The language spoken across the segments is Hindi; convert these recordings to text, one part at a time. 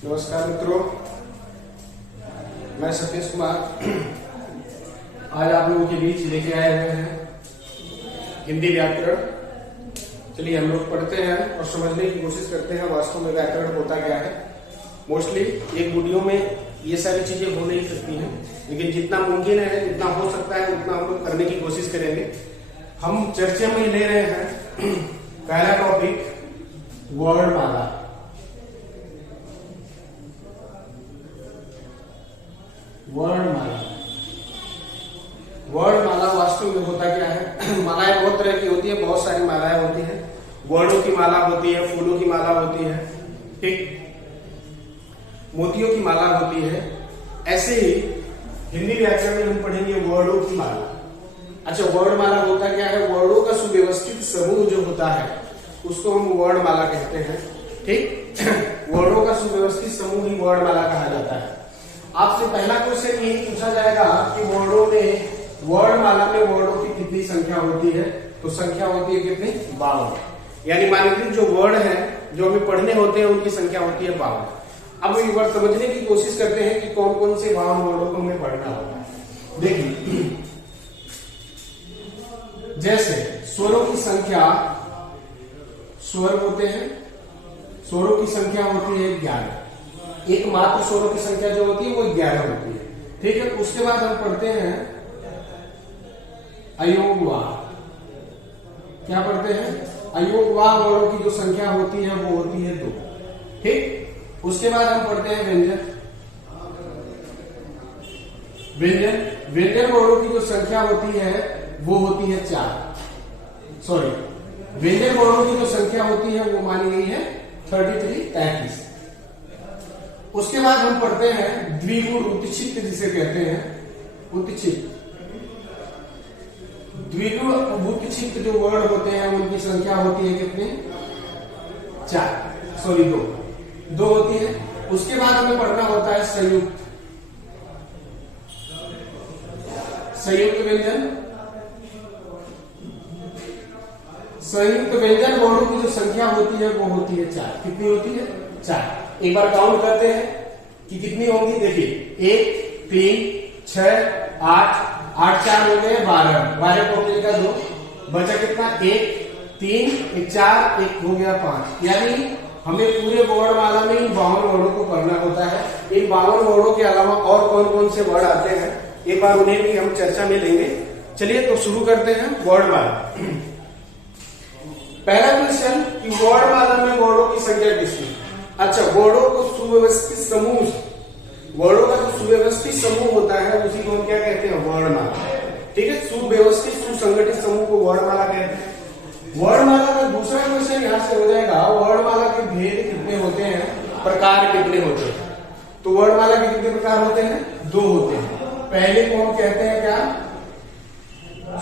नमस्कार मित्रों, मैं सतीश कुमार आज आप लोगों के बीच लेके आए हुए हैं हिंदी व्याकरण। चलिए हम लोग पढ़ते हैं और समझने की कोशिश करते हैं वास्तव में व्याकरण होता क्या है। मोस्टली एक वीडियो में ये सारी चीजें हो नहीं सकती हैं, लेकिन जितना मुमकिन है, जितना हो सकता है उतना हम लोग करने की कोशिश करेंगे। हम चर्चा में ले रहे हैं पहला टॉपिक वर्णमाला। वर्णमाला वास्तव में होता क्या है। मालाएं बहुत तरह की होती है, बहुत सारी मालाएं होती हैं। वर्णों की माला होती है, फूलों की माला होती है, ठीक, मोतियों की माला होती है। ऐसे ही हिंदी व्याकरण में हम पढ़ेंगे वर्णों की माला। अच्छा, वर्णमाला होता क्या है? वर्णों का सुव्यवस्थित समूह जो होता है उसको हम वर्णमाला कहते हैं, ठीक। वर्णों का सुव्यवस्थित समूह ही वर्णमाला कहा जाता है। आपसे पहला क्वेश्चन यही पूछा जाएगा कि वर्णों में, वर्णमाला में वर्णों की कितनी संख्या होती है? तो संख्या होती है कितनी? 52। यानी मान लीजिए जो वर्ण है जो हमें पढ़ने होते हैं उनकी संख्या होती है 52। अब एक बार समझने की कोशिश करते हैं कि कौन कौन से 52 वर्णों को हमें पढ़ना होता है। देखिए, जैसे स्वरों की संख्या, स्वर होते हैं, स्वरों की संख्या होती है 11। एकमात्र स्वरों की संख्या जो होती है वो 11 होती है, ठीक है। उसके बाद हम पढ़ते हैं अयोगवाह। क्या पढ़ते हैं? अयोगवाह वर्णों की जो संख्या होती है वो होती है 2, ठीक। उसके बाद हम पढ़ते हैं व्यंजन। व्यंजन वर्णों की जो संख्या होती है वो होती है 4। सॉरी, व्यंजन वर्णों की जो संख्या होती है वो मानी गई है 33। उसके बाद हम पढ़ते हैं द्विगुण उत्क्षिप्त, जिसे कहते हैं उत्क्षिप्त। द्विगुण उत्क्षिप्त जो वर्ण होते हैं उनकी संख्या होती है कितनी? 4, सॉरी 2 होती है। उसके बाद हमें पढ़ना होता है संयुक्त व्यंजन। संयुक्त व्यंजन वर्णों की जो संख्या होती है वो होती है 4। कितनी होती है? 4। एक बार काउंट करते हैं कि कितनी होंगी। देखिए, 1, 3, 6, 8 4 हो गए 12 टोटल का 2 बचा कितना? 1, 3, 1 4, 1 हो गया 5। यानी हमें पूरे वर्णमाला में इन 52 वर्णों को पढ़ना होता है। इन 52 वर्णों के अलावा और कौन कौन से वर्ण आते हैं एक बार उन्हें भी हम चर्चा में लेंगे। चलिए तो शुरू करते हैं वर्णमाला। पहला क्वेश्चन कि वर्णमाला में वर्णों की संख्या कितनी? अच्छा, वर्णों को सुव्यवस्थित समूह, वर्णों का जो सुव्यवस्थित समूह होता है उसी को हम क्या कहते हैं? वर्णमाला, ठीक है। सुव्यवस्थित सुसंगठित समूह को वर्णमाला कहते हैं। वर्णमाला का दूसरा क्वेश्चन यहां से हो जाएगा, वर्णमाला के भेद कितने होते हैं, प्रकार कितने होते हैं? तो वर्णमाला के कितने प्रकार होते हैं? 2 होते हैं। पहले को हम कहते हैं क्या?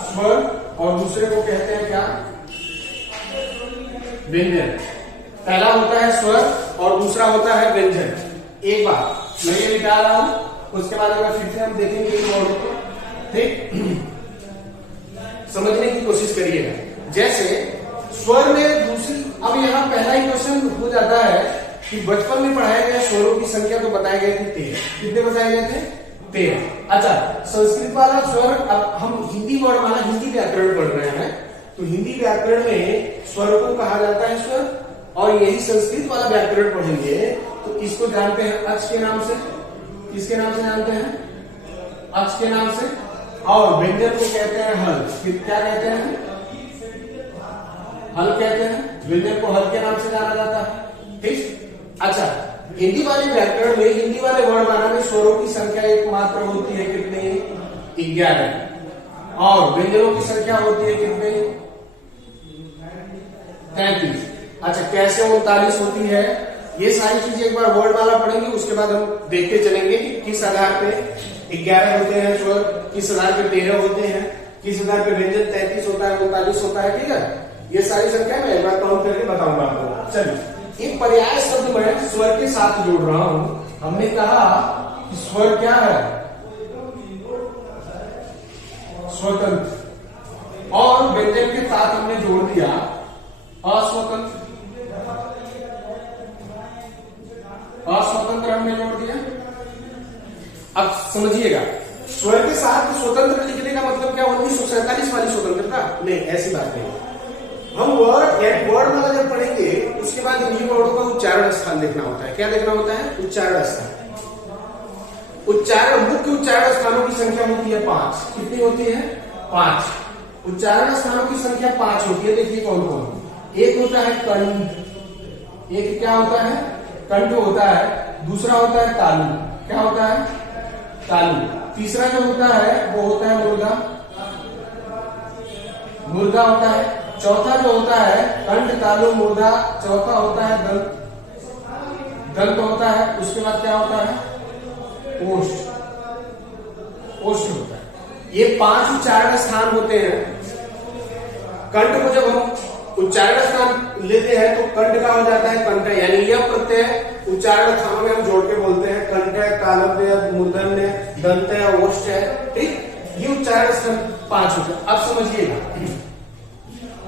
स्वर, और दूसरे को कहते हैं क्या? व्यंजन। पहला होता है स्वर और दूसरा होता है व्यंजन। एक बार मैं ये लिखा रहा हूं, उसके बाद अगर फिर से हम देखेंगे इन वर्णों को, ठीक, समझने की कोशिश करिएगा। जैसे स्वर में दूसरी, अब यहाँ पहला ही क्वेश्चन हो जाता है कि बचपन में पढ़ाए गए स्वरों की संख्या तो बताए गए थे 13। कितने बताए गए थे? 13। अच्छा, संस्कृत वाला स्वर, अब हम हिंदी वर्णमाला, हिंदी व्याकरण पढ़ रहे हैं, तो हिंदी व्याकरण में स्वर को कहा जाता है स्वर, और यही संस्कृत वाला व्याकरण पढ़ेंगे तो इसको जानते हैं अक्ष के नाम से। किसके नाम से जानते हैं? अक्ष के नाम से। और व्यंजन को कहते हैं हल। फिर क्या कहते हैं? हल कहते हैं। व्यंजन को हल के नाम से जाना जाता है, ठीक। अच्छा, हिंदी वाले व्याकरण में, हिंदी वाले वर्णमाला में स्वरों की संख्या एकमात्र होती है कितनी? 11। और व्यंजनों की संख्या होती है कितनी? 33। अच्छा, कैसे 39 होती है? ये सारी चीजें एक बार वर्णमाला पढ़ेंगे, उसके बाद हम देखते चलेंगे कि किस आधार पे 11 होते हैं स्वर, किस आधार पे 13 होते हैं, किस आधार पे व्यंजन 33 होता है, 39 होता है, ठीक है। ये सारी संख्या मैं एक बार काउंट करके बताऊंगा आपको। चलिए, एक पर्याय शब्द मैं स्वर के साथ जोड़ रहा हूं। हमने कहा कि स्वर क्या है? स्वतंत्र। और व्यंजन के साथ हमने जोड़ दिया अस्वतंत्र। अस्वतंत्र समझिएगा, स्वर के साथ स्वतंत्र लिखने का मतलब क्या, 1947 वाली स्वतंत्रता नहीं, ऐसी बात नहीं। हम वर्ड वाला जब पढ़ेंगे उसके बाद इन्हीं वर्डों का उच्चारण स्थान देखना होता है। क्या देखना होता है? उच्चारण स्थान। उच्चारण, मुख्य उच्चारण स्थानों की संख्या होती है 5। कितनी होती है? 5 उच्चारण स्थानों की संख्या 5 होती है। देखिए कौन कौन। एक होता है कंठ, एक क्या होता है? कंठ होता है। दूसरा होता है तालु, क्या होता है? तालु। तीसरा जो होता है वो होता है मुर्गा, मुर्गा होता है। चौथा जो होता है कंठ, तालु, मुर्गा। चौथा होता है दंत, दंत होता है। उसके बाद क्या होता है? ओष्ठ, ओष्ठ होता है। ये 5 उच्चारण स्थान होते हैं। कंठ को जब हम उच्चारण स्थान लेते हैं तो कंठ का हो जाता है कंठ, यानी यह प्रत्यय उच्चारण स्थानों में हम जोड़ के बोलते हैं। कंठ है, तालव्य, मूर्धन्य, दंत है, ओष्ठ है। ठीक, ये उच्चारण स्थान 5 होते हैं। अब समझिएगा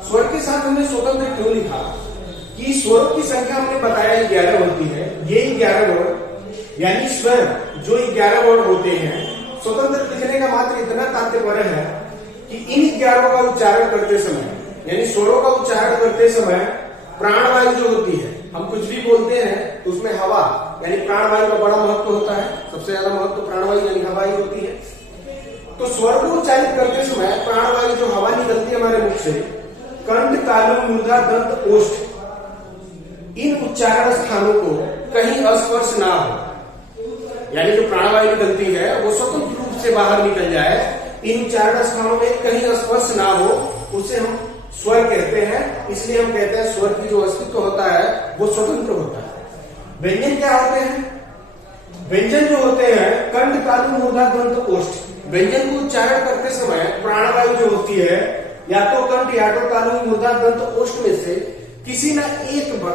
स्वर के साथ हमने स्वतंत्र क्यों लिखा, कि स्वरों की संख्या हमने बताया 11 होती है। ये 11 वर्ड यानी स्वर जो 11 वर्ड होते हैं, स्वतंत्र लिखने का मात्र इतना तात्पर्य है कि इन 11 का उच्चारण करते समय, यानी स्वरों का उच्चारण करते समय प्राणवायु जो होती है, हम कुछ भी बोलते हैं तो उसमें हवा यानी प्राणवायु का बड़ा महत्व होता है। सबसे ज्यादा महत्व प्राणवायु यानी हवा ही होती है। तो स्वर को उच्चारित करते समय प्राणवायु जो हवा निकलती है हमारे मुख से, कंठ, तालु, मूर्धा, दंत, ओष्ठ, इन उच्चारण स्थानों को कहीं अस्पर्श ना हो, यानी जो प्राणवायु निकलती है वो स्वतंत्र रूप से बाहर निकल जाए। इन उच्चारण स्थानों में कहीं स्पर्श ना हो, उसे हम स्वर कहते हैं। इसलिए हम कहते हैं स्वर की जो अस्तित्व होता है वो स्वतंत्र होता है। व्यंजन क्या होते हैं? व्यंजन जो होते हैं कंठ, तालु, मूर्धा, दंत, ओष्ठ। व्यंजन को उच्चारण करते समय प्राणवायु जो होती है या तो कंठ, या तो तालु, मूर्धा, दंत, ओष्ठ में से किसी न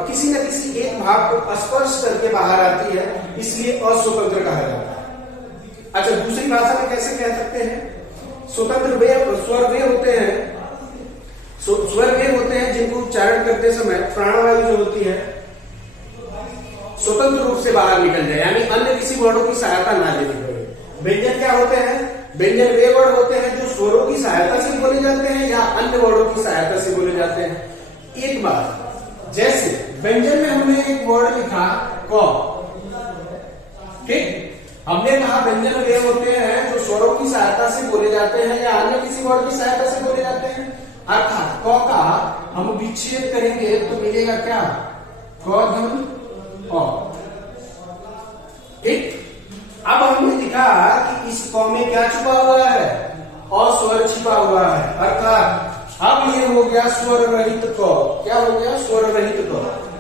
किसी एक भाग को स्पर्श करके बाहर आती है, इसलिए अस्वतंत्र कहा जाता है। अच्छा, दूसरी भाषा में कैसे कह सकते हैं? स्वतंत्र वे स्वर वे होते हैं, स्वर वे होते हैं जिनको उच्चारण करते समय प्राणवायु जो होती है स्वतंत्र रूप से बाहर निकल जाए, यानी अन्य किसी वर्णों की सहायता ना लेनी पड़े। व्यंजन क्या होते हैं? व्यंजन वे वर्ड होते हैं जो स्वरों की सहायता से बोले जाते हैं या अन्य वर्णों की सहायता से बोले जाते हैं। एक बात, जैसे व्यंजन में हमने एक वर्ड लिखा क, ठीक, हमने कहा व्यंजन वे होते हैं जो स्वरों की सहायता से बोले जाते हैं या अन्य किसी वर्ड की सहायता से बोले जाते हैं। अर्थात क का हम विच्छेद करेंगे तो मिलेगा क्या? क धन अ। ठीक, अब हमने दिखा कि इस क में क्या छुपा हुआ है? अस्वर छिपा हुआ है। अर्थात अब ये हो गया स्वर रहित क। क्या हो गया? स्वर रहित क।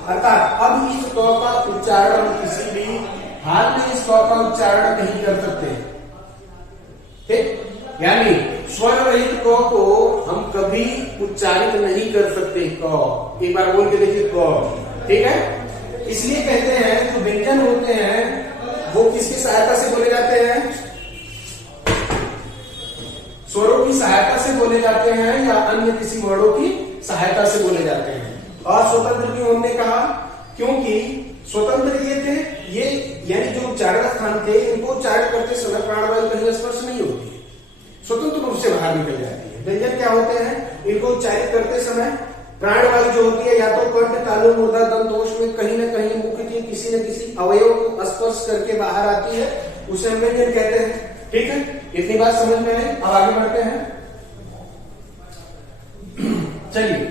अर्थात अब इस क का उच्चारण किसी भी हाल में इस क का उच्चारण नहीं कर सकते। ठीक, यानी स्वर रहित क को हम कभी उच्चारित नहीं कर सकते। क, एक बार बोल के देखिए क। ठीक है, इसलिए कहते हैं जो व्यंजन होते हैं वो किसकी सहायता से बोले जाते हैं? स्वरों की सहायता से बोले जाते हैं या अन्य किसी वर्णों की सहायता से बोले जाते हैं। और स्वतंत्र क्यों हमने कहा? क्योंकि स्वतंत्र ये थे, ये यानी जो उच्चारण स्थान थे इनको उच्चारण करते समय प्राणवायु कहीं स्पर्श नहीं होती है, स्वतंत्र रूप से बाहर निकल जाती है। व्यंजन क्या होते हैं? इनको उच्चारित करते समय प्राणवायु जो होती है या तो कंठ, तालु, मूर्धा, दंत, ओष्ठ में कहीं न कहीं मुख के किसी न किसी अवयव को स्पर्श करके बाहर आती है, उसे हम व्यंजन कहते हैं। ठीक है, इतनी बात समझ में आई। अब आगे बढ़ते हैं। चलिए,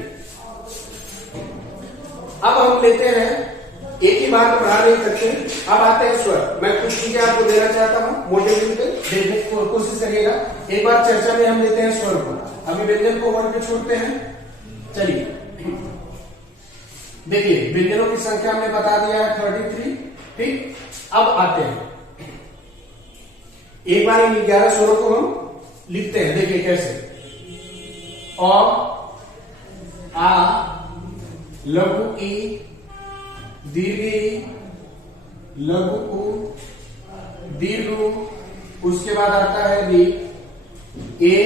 अब हम लेते हैं, एक ही बात पढ़ा नहीं सकते। अब आते हैं स्वर। मैं कुछ चीजें आपको देना चाहता हूं, मोटे पे देखने की कोशिश करिएगा। एक बार चर्चा में हम लेते हैं स्वर को। अभी व्यंजन को वर्ग पे छोड़ते हैं। चलिए देखिए, व्यंजनों की संख्या हमने बता दिया है 33। ठीक, अब आते हैं एक बार इन 11 स्वरों को हम लिखते हैं। देखिए कैसे। अ, आ, लघु ई, दीर्घ ई, लघु उ, दीर्घ उ, उसके बाद आता है री, ए,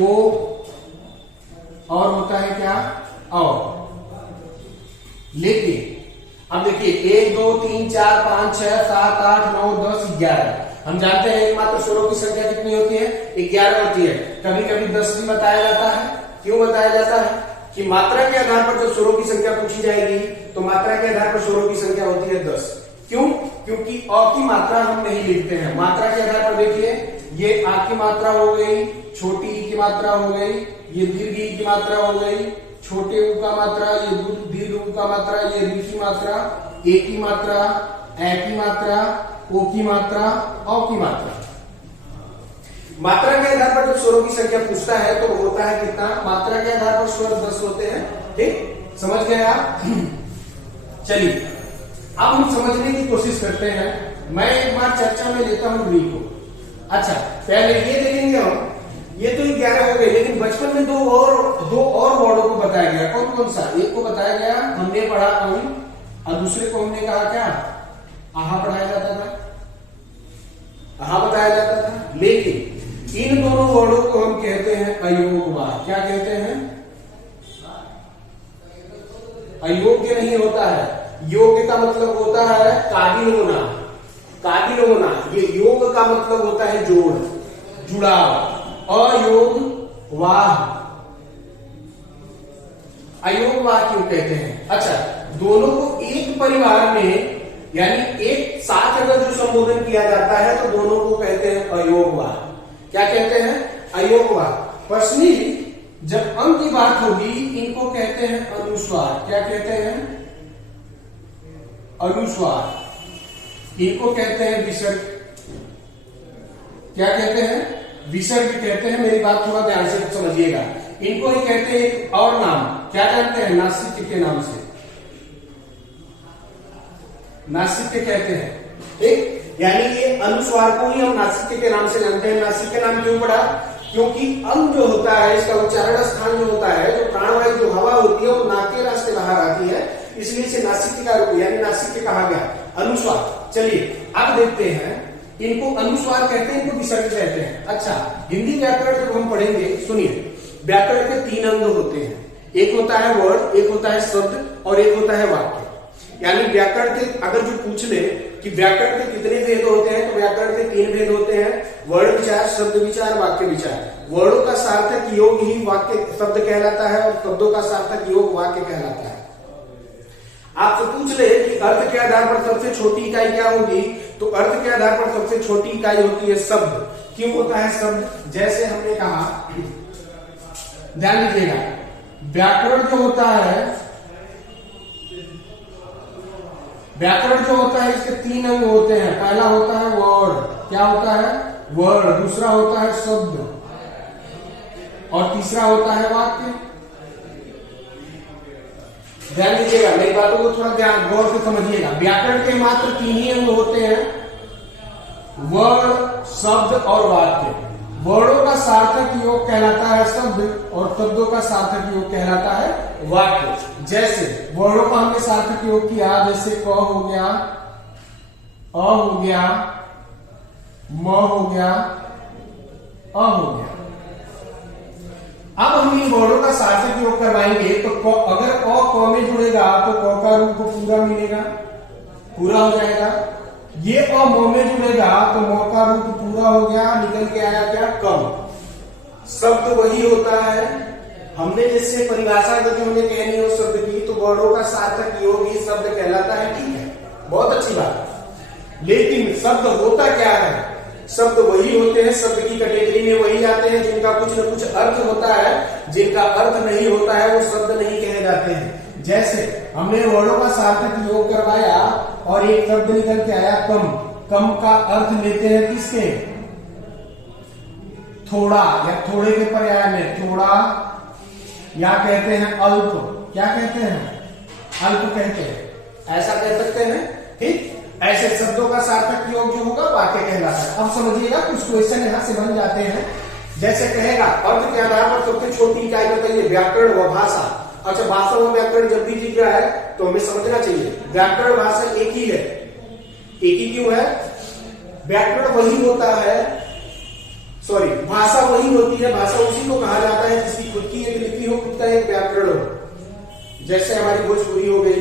ओ, और होता है क्या? औ। लेकिन अब देखिए 1 2 3 4 5 6 7 8 9 10 11। हम जानते हैं एकमात्र स्वरों की संख्या कितनी होती है? 11 होती है। कभी कभी 10 भी बताया जाता है। क्यों बताया जाता है? कि मात्रा के आधार पर जब स्वरों की संख्या पूछी जाएगी तो मात्रा के आधार पर स्वरों की संख्या होती है 10। क्यों? क्योंकि अ की मात्रा हम नहीं लिखते हैं। मात्रा के आधार पर देखिए, ये आ की मात्रा हो गई, छोटी ई की मात्रा हो गई, ये दीर्घ ई की मात्रा हो गई, छोटे ऊ का मात्रा, ये दीर्घ ऊ का मात्रा, ये री की मात्रा, ए की मात्रा, ए की मात्रा, ओ की मात्रा, औ की मात्रा। मात्रा के आधार पर जब स्वरों की संख्या पूछता है तो होता है कितना? मात्रा के आधार पर स्वर 10 होते हैं। ठीक, समझ गए आप? चलिए अब हम समझने की कोशिश करते हैं। मैं एक बार चर्चा में लेता हूं री को। अच्छा, पहले ये देखेंगे हम, ये तो 11 हो गए, लेकिन बचपन में दो और वर्डों को बताया गया। कौन कौन सा? एक को बताया गया, हमने पढ़ा अम, और दूसरे को हमने कहा क्या? आहा पढ़ाया जाता था, आहा बताया जाता था। लेकिन इन दोनों वर्डों को हम कहते हैं अयोग्यवाद। क्या कहते हैं? अयोग्य नहीं होता है। योग्य का मतलब होता है काबिल होना, काबिल होना। ये योग का मतलब होता है जोड़, जुड़ाव। अयोग वाह, अयोग वाह क्यों कहते हैं? अच्छा, दोनों को एक परिवार में यानी एक साथ अगर जो संबोधन किया जाता है तो दोनों को कहते हैं अयोग वाह। क्या कहते हैं? अयोग वाह। पर्सनली जब अंग की बात होगी इनको कहते हैं अनुस्वार। क्या कहते हैं? अनुस्वार। इनको कहते हैं विसर्ग। क्या कहते हैं? विसर्ग कहते हैं। मेरी बात थोड़ा ध्यान से समझिएगा। इनको ही कहते हैं एक और नाम, क्या जानते हैं? नासिक्य के नाम से, नासिक्य कहते हैं। ठीक, यानी ये अनुस्वार को ही हम नासिक्य के नाम से जानते हैं। नासिक्य नाम क्यों पड़ा? क्योंकि अंग जो होता है, इसका उच्चारण स्थान जो होता है, जो प्राणवायु जो हवा होती है वो नाक के रास्ते बाहर आती है, इसलिए इसे नासिक्य का रूप यानी नासिक्य कहा गया, अनुस्वार। चलिए अब देखते हैं, इनको अनुस्वार कहते हैं, इनको विसर्ग कहते हैं। अच्छा, हिंदी व्याकरण जब हम पढ़ेंगे, सुनिए, व्याकरण के 3 अंग होते हैं। एक होता है वर्ड, एक होता है शब्द और एक होता है वाक्य। यानी व्याकरण के अगर जो पूछ ले कि व्याकरण के कितने भेद होते हैं, तो व्याकरण के 3 भेद होते हैं, वर्ण विचार, शब्द विचार, वाक्य विचार। वर्णों का सार्थक योग ही वाक्य शब्द कहलाता है और शब्दों का सार्थक योग वाक्य कहलाता है। आपसे पूछ ले कि अर्थ के आधार पर सबसे छोटी इकाई क्या होगी, तो अर्थ के आधार पर सबसे छोटी इकाई होती है शब्द। क्यों होता है शब्द? जैसे हमने कहा, ध्यान दीजिएगा, व्याकरण जो होता है, व्याकरण जो होता है इसके 3 अंग होते हैं। पहला होता है वर्ड। क्या होता है? वर्ड। दूसरा होता है शब्द और तीसरा होता है वाक्य। ध्यान दीजिएगा, मेरी बातों को थोड़ा ध्यान गौर से समझिएगा। व्याकरण के मात्र 3 ही अंग होते हैं, वर्ण, शब्द और वाक्य। वर्णों का सार्थक योग कहलाता है शब्द और शब्दों का सार्थक योग कहलाता है वाक्य। जैसे वर्णों का हमने सार्थक योग किया, जैसे क हो गया, अ हो गया, म हो गया, अ हो गया। अब हम ये वर्णों का सार्थक योग करवाएंगे तो अगर क में जुड़ेगा तो क का रूप को पूरा मिलेगा, पूरा हो जाएगा। ये अ म में जुड़ेगा तो म का रूप पूरा हो गया, निकल के आया क्या? कम। शब्द वही होता है। हमने जैसे परिभाषा अगर हमने कहनी हो शब्द की, तो वर्णों का सार्थक योग ही शब्द कहलाता है। ठीक है, बहुत अच्छी बात। लेकिन शब्द होता क्या है? शब्द वही होते हैं, शब्द की कैटेगरी में वही आते हैं जिनका कुछ न कुछ अर्थ होता है। जिनका अर्थ नहीं होता है वो शब्द नहीं कहे जाते हैं। जैसे हमने वर्णों का सार्थक योग करवाया और एक शब्द निकल के आया कम। कम का अर्थ लेते हैं किसके? थोड़ा या थोड़े के पर्याय में थोड़ा, या कहते हैं अल्प। क्या कहते हैं? अल्प कहते हैं, ऐसा कह सकते हैं। ठीक, ऐसे शब्दों का सार्थक योग जो होगा वाक्य कहलाता है। अब समझिएगा, कुछ क्वेश्चन यहां से बन जाते हैं। जैसे कहेगा अर्थ के आधार पर सबसे छोटी इकाई बताइए, व्याकरण व भाषा। अच्छा, भाषा व व्याकरण जब भी दिख रहा है तो हमें समझना चाहिए व्याकरण भाषा एक ही है। एक ही क्यों है? व्याकरण वही होता है, सॉरी, भाषा वही होती है। भाषा उसी को कहा जाता है जिसकी खुद की एक लिपि हो, खुद का एक व्याकरण हो। जैसे हमारी भोजपुरी हो गई,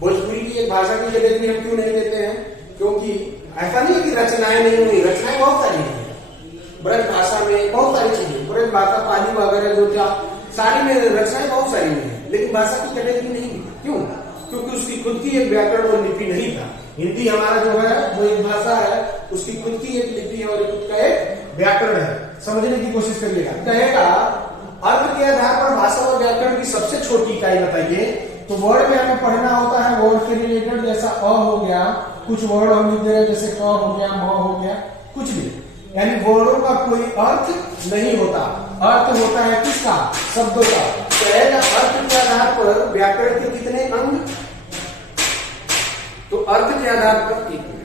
भोजपुरी की की एक भाषा की कैटेगरी हम क्यों नहीं लेते हैं? क्योंकि ऐसा नहीं है कि रचनाएं नहीं हुई, रचनाएं बहुत सारी हैं ब्रज भाषा में, बहुत सारी चीजें ब्रज भाषा पाली वगैरह जो था सारी में रचनाएं बहुत सारी हैं, लेकिन भाषा की कैटेगरी नहीं है। क्यों? क्योंकि उसकी खुद की एक व्याकरण और लिपि नहीं था। हिंदी हमारा जो है वो एक भाषा है, उसकी खुद की एक लिपि और खुद का एक व्याकरण है। समझने की कोशिश करिएगा। कहेगा अर्थ के आधार पर भाषा और व्याकरण की सबसे छोटी इकाई बताइए। तो वर्ड में हमें पढ़ना होता है वर्ड के रिलेटेड, जैसा अ हो गया, कुछ वर्ड हम लिख दे रहे जैसे क हो गया, म हो गया, कुछ भी, यानी वर्डों का कोई अर्थ नहीं होता। अर्थ होता है किसका? शब्दों का। कहेगा अर्थ के आधार पर व्याकरण के कितने अंग? तो अर्थ के आधार पर एक मिनट,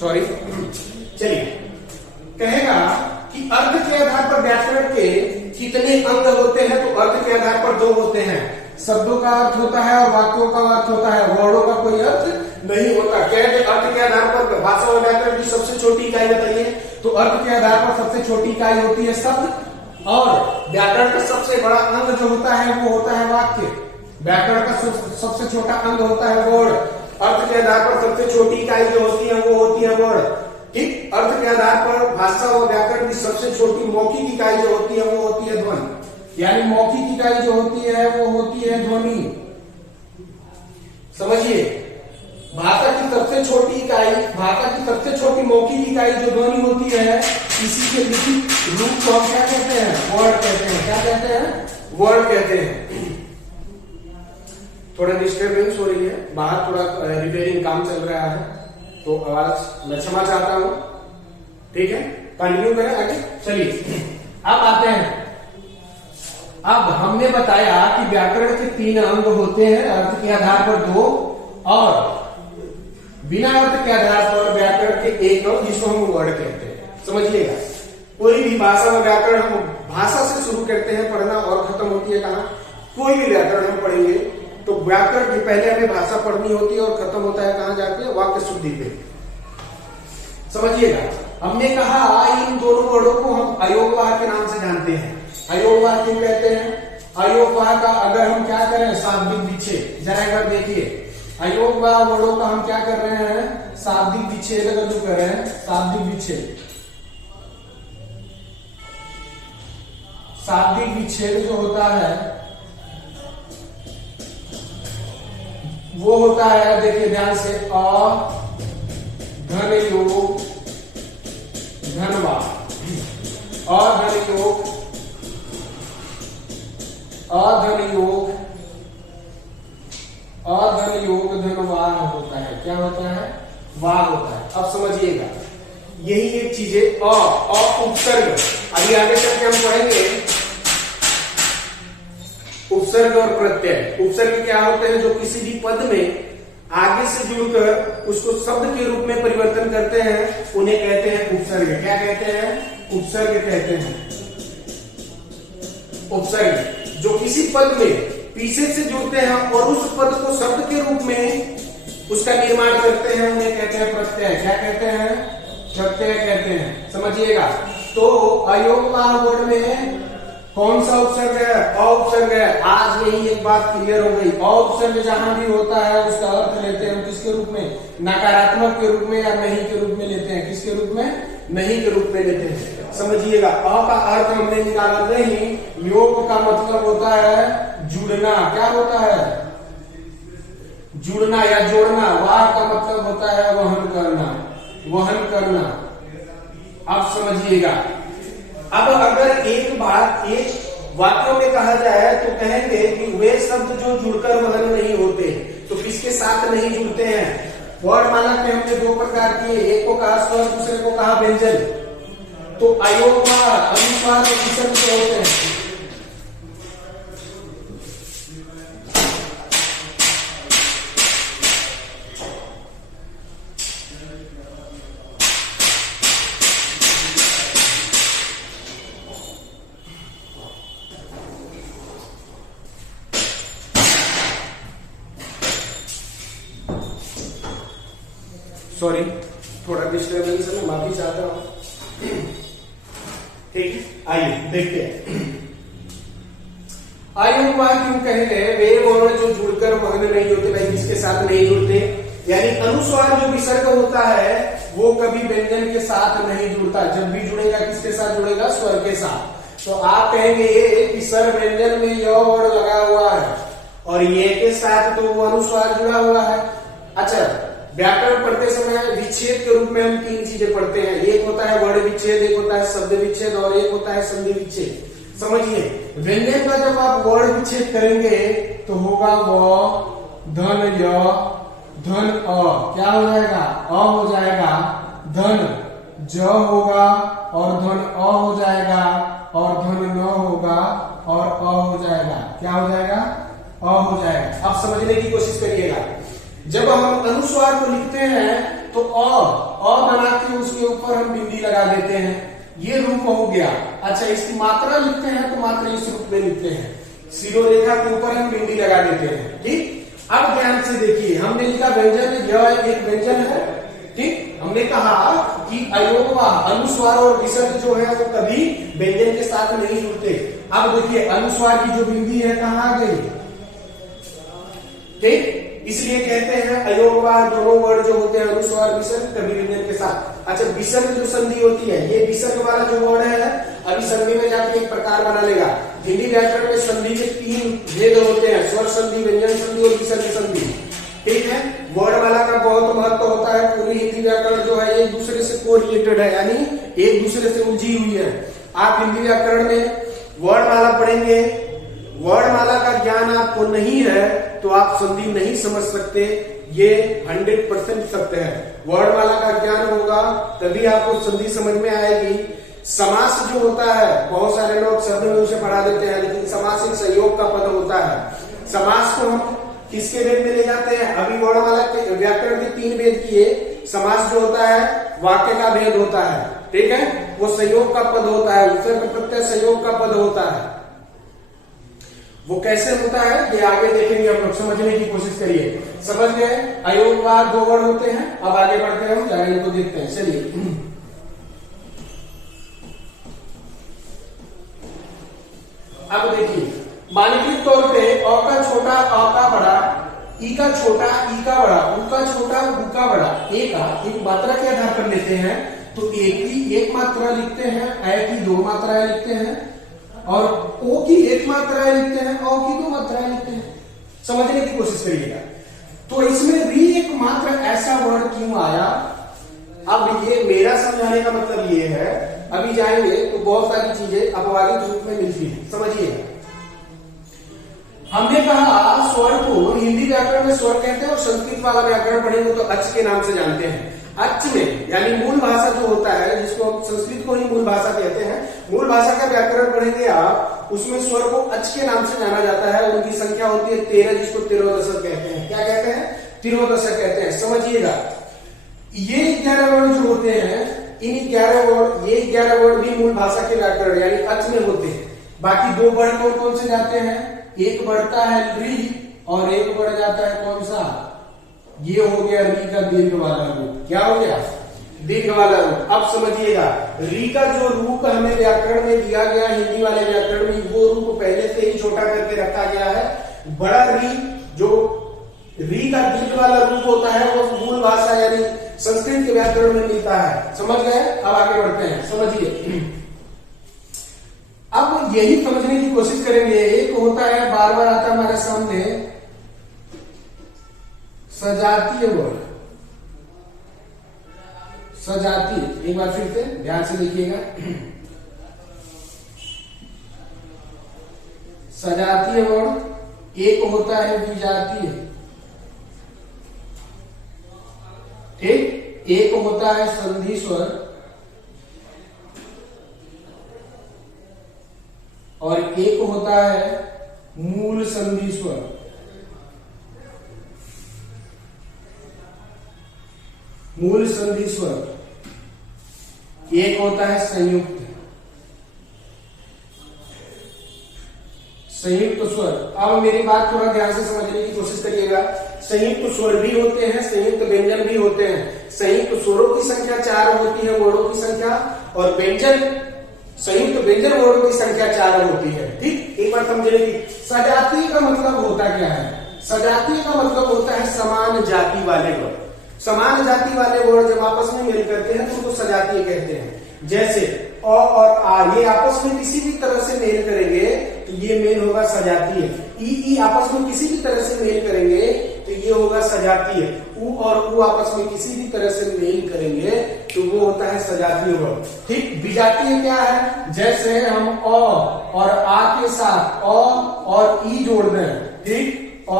सॉरी, चलिए। कहेगा कि अर्थ के आधार पर व्याकरण के कितने अंग होते हैं? तो अर्थ के आधार पर 2 होते हैं। शब्दों का अर्थ होता है और वाक्यों का अर्थ होता है, वर्डों का कोई अर्थ नहीं होता। कहते अर्थ के आधार पर भाषा और व्याकरण की सबसे छोटी इकाई बताइए। तो अर्थ के आधार पर सबसे छोटी इकाई होती है शब्द, और व्याकरण का सबसे बड़ा अंग जो होता है वो होता है वाक्य। व्याकरण का सबसे छोटा अंग होता है वर्ड। अर्थ के आधार पर सबसे छोटी इकाई जो होती है वो होती है वर्ड। ठीक, अर्थ के आधार पर भाषा और व्याकरण की सबसे छोटी मौखिक इकाई जो होती है वो होती है ध्वनि, यानी मौखिक इकाई जो होती है वो होती है ध्वनि। समझिए, भाषा की सबसे छोटी इकाई, भाषा की सबसे छोटी मौखिक इकाई जो ध्वनि होती है, इसी के लिखित रूप को हम क्या कहते हैं? वर्ड कहते हैं। क्या कहते हैं? वर्ड कहते हैं। थोड़ा डिस्टर्बेंस हो रही है, बाहर थोड़ा रिपेयरिंग काम चल रहा है, तो आवाज मैं क्षमा चाहता हूं। ठीक है, कंटिन्यू करें आगे। चलिए अब आते हैं। अब हमने बताया कि व्याकरण के 3 अंग होते हैं, अर्थ के आधार पर 2 और बिना अर्थ के आधार पर व्याकरण के 1 अंग, जिसको हम वर्ड कहते हैं। समझिएगा, कोई भी भाषा में व्याकरण हम भाषा से शुरू करते हैं पढ़ना और खत्म होती है कहां? कोई भी व्याकरण हम पढ़ेंगे तो व्याकरण के पहले हमें भाषा पढ़नी होती है और खत्म होता है कहां जाके? वाक्य शुद्धि पे। समझिएगा, हमने कहा इन दोनों वर्डों को हम अयोगवाह के नाम से जानते हैं। अयोगवाह क्यों कहते हैं? अयोगवाह का अगर हम क्या करें? शाब्दिक विच्छेद। जरा एक बार देखिए, अयोगवाह वर्डों का हम क्या कर रहे हैं? शाब्दिक विच्छेद अगर जो कर रहे हैं, शाब्दिक विच्छेद। शाब्दिक विच्छेद जो होता है वो होता है, देखिए ध्यान से, अ धन योग धनवा, अधन योग अधन योग अधन योग धनवाह होता है। क्या होता है? वाह होता है। अब समझिएगा, यही एक चीज है अ उपसर्ग। अभी आगे चल के हम पढ़ेंगे उपसर्ग और प्रत्यय। उपसर्ग क्या होते हैं? जो किसी भी पद में आगे से जुड़कर उसको शब्द के रूप में परिवर्तन करते हैं, उन्हें कहते हैं उपसर्ग। क्या कहते हैं? उपसर्ग कहते हैं। उपसर्ग जो किसी पद में पीछे से जुड़ते हैं और उस पद को शब्द के रूप में उसका निर्माण करते हैं, उन्हें कहते हैं प्रत्यय। क्या कहते हैं? प्रत्यय कहते हैं। समझिएगा, तो अयोगवाह वर्ड में कौन सा उपसर्ग है? अ उपसर्ग है। आज यही एक बात क्लियर हो गई। अ उपसर्ग जहां भी होता है उसका अर्थ लेते हैं किसके रूप में? नकारात्मक के रूप में या नहीं के रूप में लेते हैं। किसके रूप में? नहीं के रूप में लेते हैं। समझिएगा, अ का अर्थ हमने निकाला नहीं। योग का मतलब होता है जुड़ना। क्या होता है? जुड़ना या जोड़ना। वाह का मतलब होता है वहन करना, वहन करना। अब समझिएगा, अब अगर एक बात एक वाक्यों में कहा जाए तो कहेंगे कि वे शब्द जो जुड़कर वहन नहीं होते, तो किसके साथ नहीं जुड़ते हैं? वर्णमाला के हमने 2 प्रकार किए, एक को कहा स्वर, दूसरे को कहा व्यंजन। तो अयोगवाह, अनुस्वार और विसर्ग जो होते हैं, सॉरी, थोड़ा डिस्टर्बेंस है, मैं माफी चाहता हूं। ठीक है, आइए देखते हैं। आयुर्वाद क्यों कहते हैं वे वर्ण जो जुड़कर वर्ण नहीं होते, भाई किसके साथ नहीं जुड़ते, यानी अनुस्वार जो विसर्ग होता है वो कभी व्यंजन के साथ नहीं जुड़ता। जब भी जुड़ेगा किसके साथ जुड़ेगा, स्वर के साथ। तो आप कहेंगे कि सर व्यंजन में य वर्ण लगा हुआ है और ये के साथ तो वो अनुस्वार जुड़ा हुआ है। अच्छा, व्याकरण पढ़ते समय विच्छेद के रूप में हम 3 चीजें पढ़ते हैं। एक होता है वर्ण विच्छेद, एक होता है शब्द विच्छेद और एक होता है संधि विच्छेद। समझिए, व्यंजन का जब आप वर्ण विच्छेद करेंगे तो होगा व धन य धन अ, क्या हो जाएगा, अ हो जाएगा, धन ज होगा और धन अ हो जाएगा और धन न होगा और अ हो जाएगा। क्या हो जाएगा, अ हो जाएगा। अब समझने की कोशिश करिएगा, जब हम अनुस्वार को लिखते हैं तो अ बना के उसके ऊपर हम बिंदी लगा देते हैं, ये रूप हो गया। अच्छा, इसकी मात्रा लिखते हैं तो मात्रा इस रूप में लिखते हैं, शिरोरेखा के ऊपर हम बिंदी लगा देते हैं। ठीक, अब ध्यान से देखिए, हमने लिखा व्यंजन, यह एक व्यंजन है। ठीक, हमने कहा कि अयोगवाह अनुस्वार और विसर्ग जो है वो कभी व्यंजन के साथ नहीं जुड़ते। अब देखिए, अनुस्वार की जो बिंदी है कहाँ गई, ठीक, इसलिए कहते हैं अयोगवाह दोनों वर्ण जो होते हैं अनुस्वार विसर्ग कभी व्यंजन के साथ। अच्छा, विसर्ग जो संधि होती है, ये विसर्ग वाला जो वर्ण है अभी संधि में जाके एक प्रकार बना लेगा। हिंदी व्याकरण में संधि के 3 भेद होते हैं, स्वर संधि, व्यंजन संधि और विसर्ग संधि। ठीक है, वर्णमाला का बहुत महत्व होता है। पूरी हिंदी व्याकरण जो है एक दूसरे से कोरिलेटेड है, यानी एक दूसरे से उलझी हुई है। आप हिंदी व्याकरण में वर्णमाला पढ़ेंगे, वर्णमाला का ज्ञान आपको नहीं है तो आप संधि नहीं समझ सकते, ये 100% सत्य है। वर्णमाला का ज्ञान होगा तभी आपको संधि समझ में आएगी। समास जो होता है, बहुत सारे लोग शब्द में उसे पढ़ा देते हैं, लेकिन समास एक संयोग का पद होता है। समास को हम किसके वेद में ले जाते हैं, अभी वर्णमाला के व्याकरण के 3 वेद किए। समास जो होता है वाक्य का भेद होता है, ठीक है, वो संयोग का पद होता है, उपसर्ग प्रत्यय संयोग का पद होता है। वो कैसे होता है ये आगे देखेंगे हम लोग, समझने की कोशिश करिए। समझ गए, अयोगवाह 2 वर्ण होते हैं। अब आगे बढ़ते हैं, हम जरा इनको देखते हैं। चलिए, अब देखिए, मानकीय तौर पे अ का छोटा अ का बड़ा, ई का छोटा ई का बड़ा, उ का छोटा उ का बड़ा, ए का एक मात्रा के आधार पर लेते हैं तो ए की 1 मात्रा लिखते हैं, ए की 2 मात्राएं लिखते हैं और ओ की 1 मात्राएं लिखते हैं, औ की 2 मात्राएं लिखते हैं। समझने की कोशिश करिएगा। तो इसमें री एक मात्र ऐसा वर्ण क्यों आया? अब ये मेरा समझाने का मतलब ये है, अभी जाएंगे तो बहुत सारी चीजें अपवादित रूप में मिलती है। समझिए, हमने कहा स्वर को हिंदी व्याकरण में स्वर कहते हैं और संस्कृत वाला व्याकरण पढ़ेंगे तो अच के नाम से जानते हैं। अच में यानी मूल भाषा जो होता है, जिसको संस्कृत को ही मूल भाषा कहते हैं, मूल भाषा का व्याकरण पढ़ेंगे आप, उसमें स्वर को अच के नाम से जाना जाता है। उनकी संख्या होती है 13, जिसको तिरोदशक कहते हैं। क्या कहते हैं? तिरोदशक कहते हैं। समझिएगा, ये 11 वर्ण जो होते हैं, इन 11 वर्ण, ये 11 वर्ण भी मूल भाषा के व्याकरण यानी अच में होते हैं। बाकी 2 वर्ण कौन कौन से जाते हैं? एक बढ़ता है री और एक बढ़ जाता है कौन सा? ये हो गया री का दीर्घ वाला रूप। क्या हो गया? दीर्घ वाला रूप। अब समझिएगा, री का जो रूप हमें व्याकरण में दिया गया, हिंदी वाले व्याकरण में, वो रूप पहले से ही छोटा करके रखा गया है। बड़ा री, जो री का दीर्घ वाला रूप होता है, वो मूल भाषा यानी संस्कृत के व्याकरण में मिलता है। समझ गए? अब आगे बढ़ते हैं। समझिए, अब यही समझने की कोशिश करेंगे। एक होता है, बार बार आता हमारे सामने, सजातीय वर्ण। सजातीय, एक बार फिर से ध्यान से देखिएगा। सजातीय वर्ण, एक होता है विजातीय, ठीक, एक होता है संधि स्वर और एक होता है मूल संधि स्वर। मूल संधि स्वर। एक होता है संयुक्त स्वर। अब मेरी बात थोड़ा ध्यान से समझने की कोशिश करिएगा। संयुक्त स्वर भी होते हैं, संयुक्त व्यंजन भी होते हैं। संयुक्त स्वरों की संख्या 4 होती है, वर्णों की संख्या, और व्यंजन संयुक्त व्यंजन वर्णों की संख्या 4 होती है। ठीक, एक बार समझ लीजिए सजातीय का मतलब होता क्या है। सजातीय का मतलब होता है समान जाति वाले वर्ण। समान जाति वाले वर्ण जब आपस में मिल करते हैं तो उनको सजातीय कहते हैं। जैसे अ और आ, ये आपस में किसी भी तरह से मेल करेंगे तो ये मेल होगा सजातीय। ई आपस में किसी भी तरह से मेल करेंगे तो ये होगा सजातीय। उ और उ आपस में किसी भी तरह से मेल करेंगे तो वो होता है सजातीय वर्ण। ठीक, विजातीय क्या है, जैसे हम अ और आ के साथ अ और ई जोड़ दें, ठीक, अ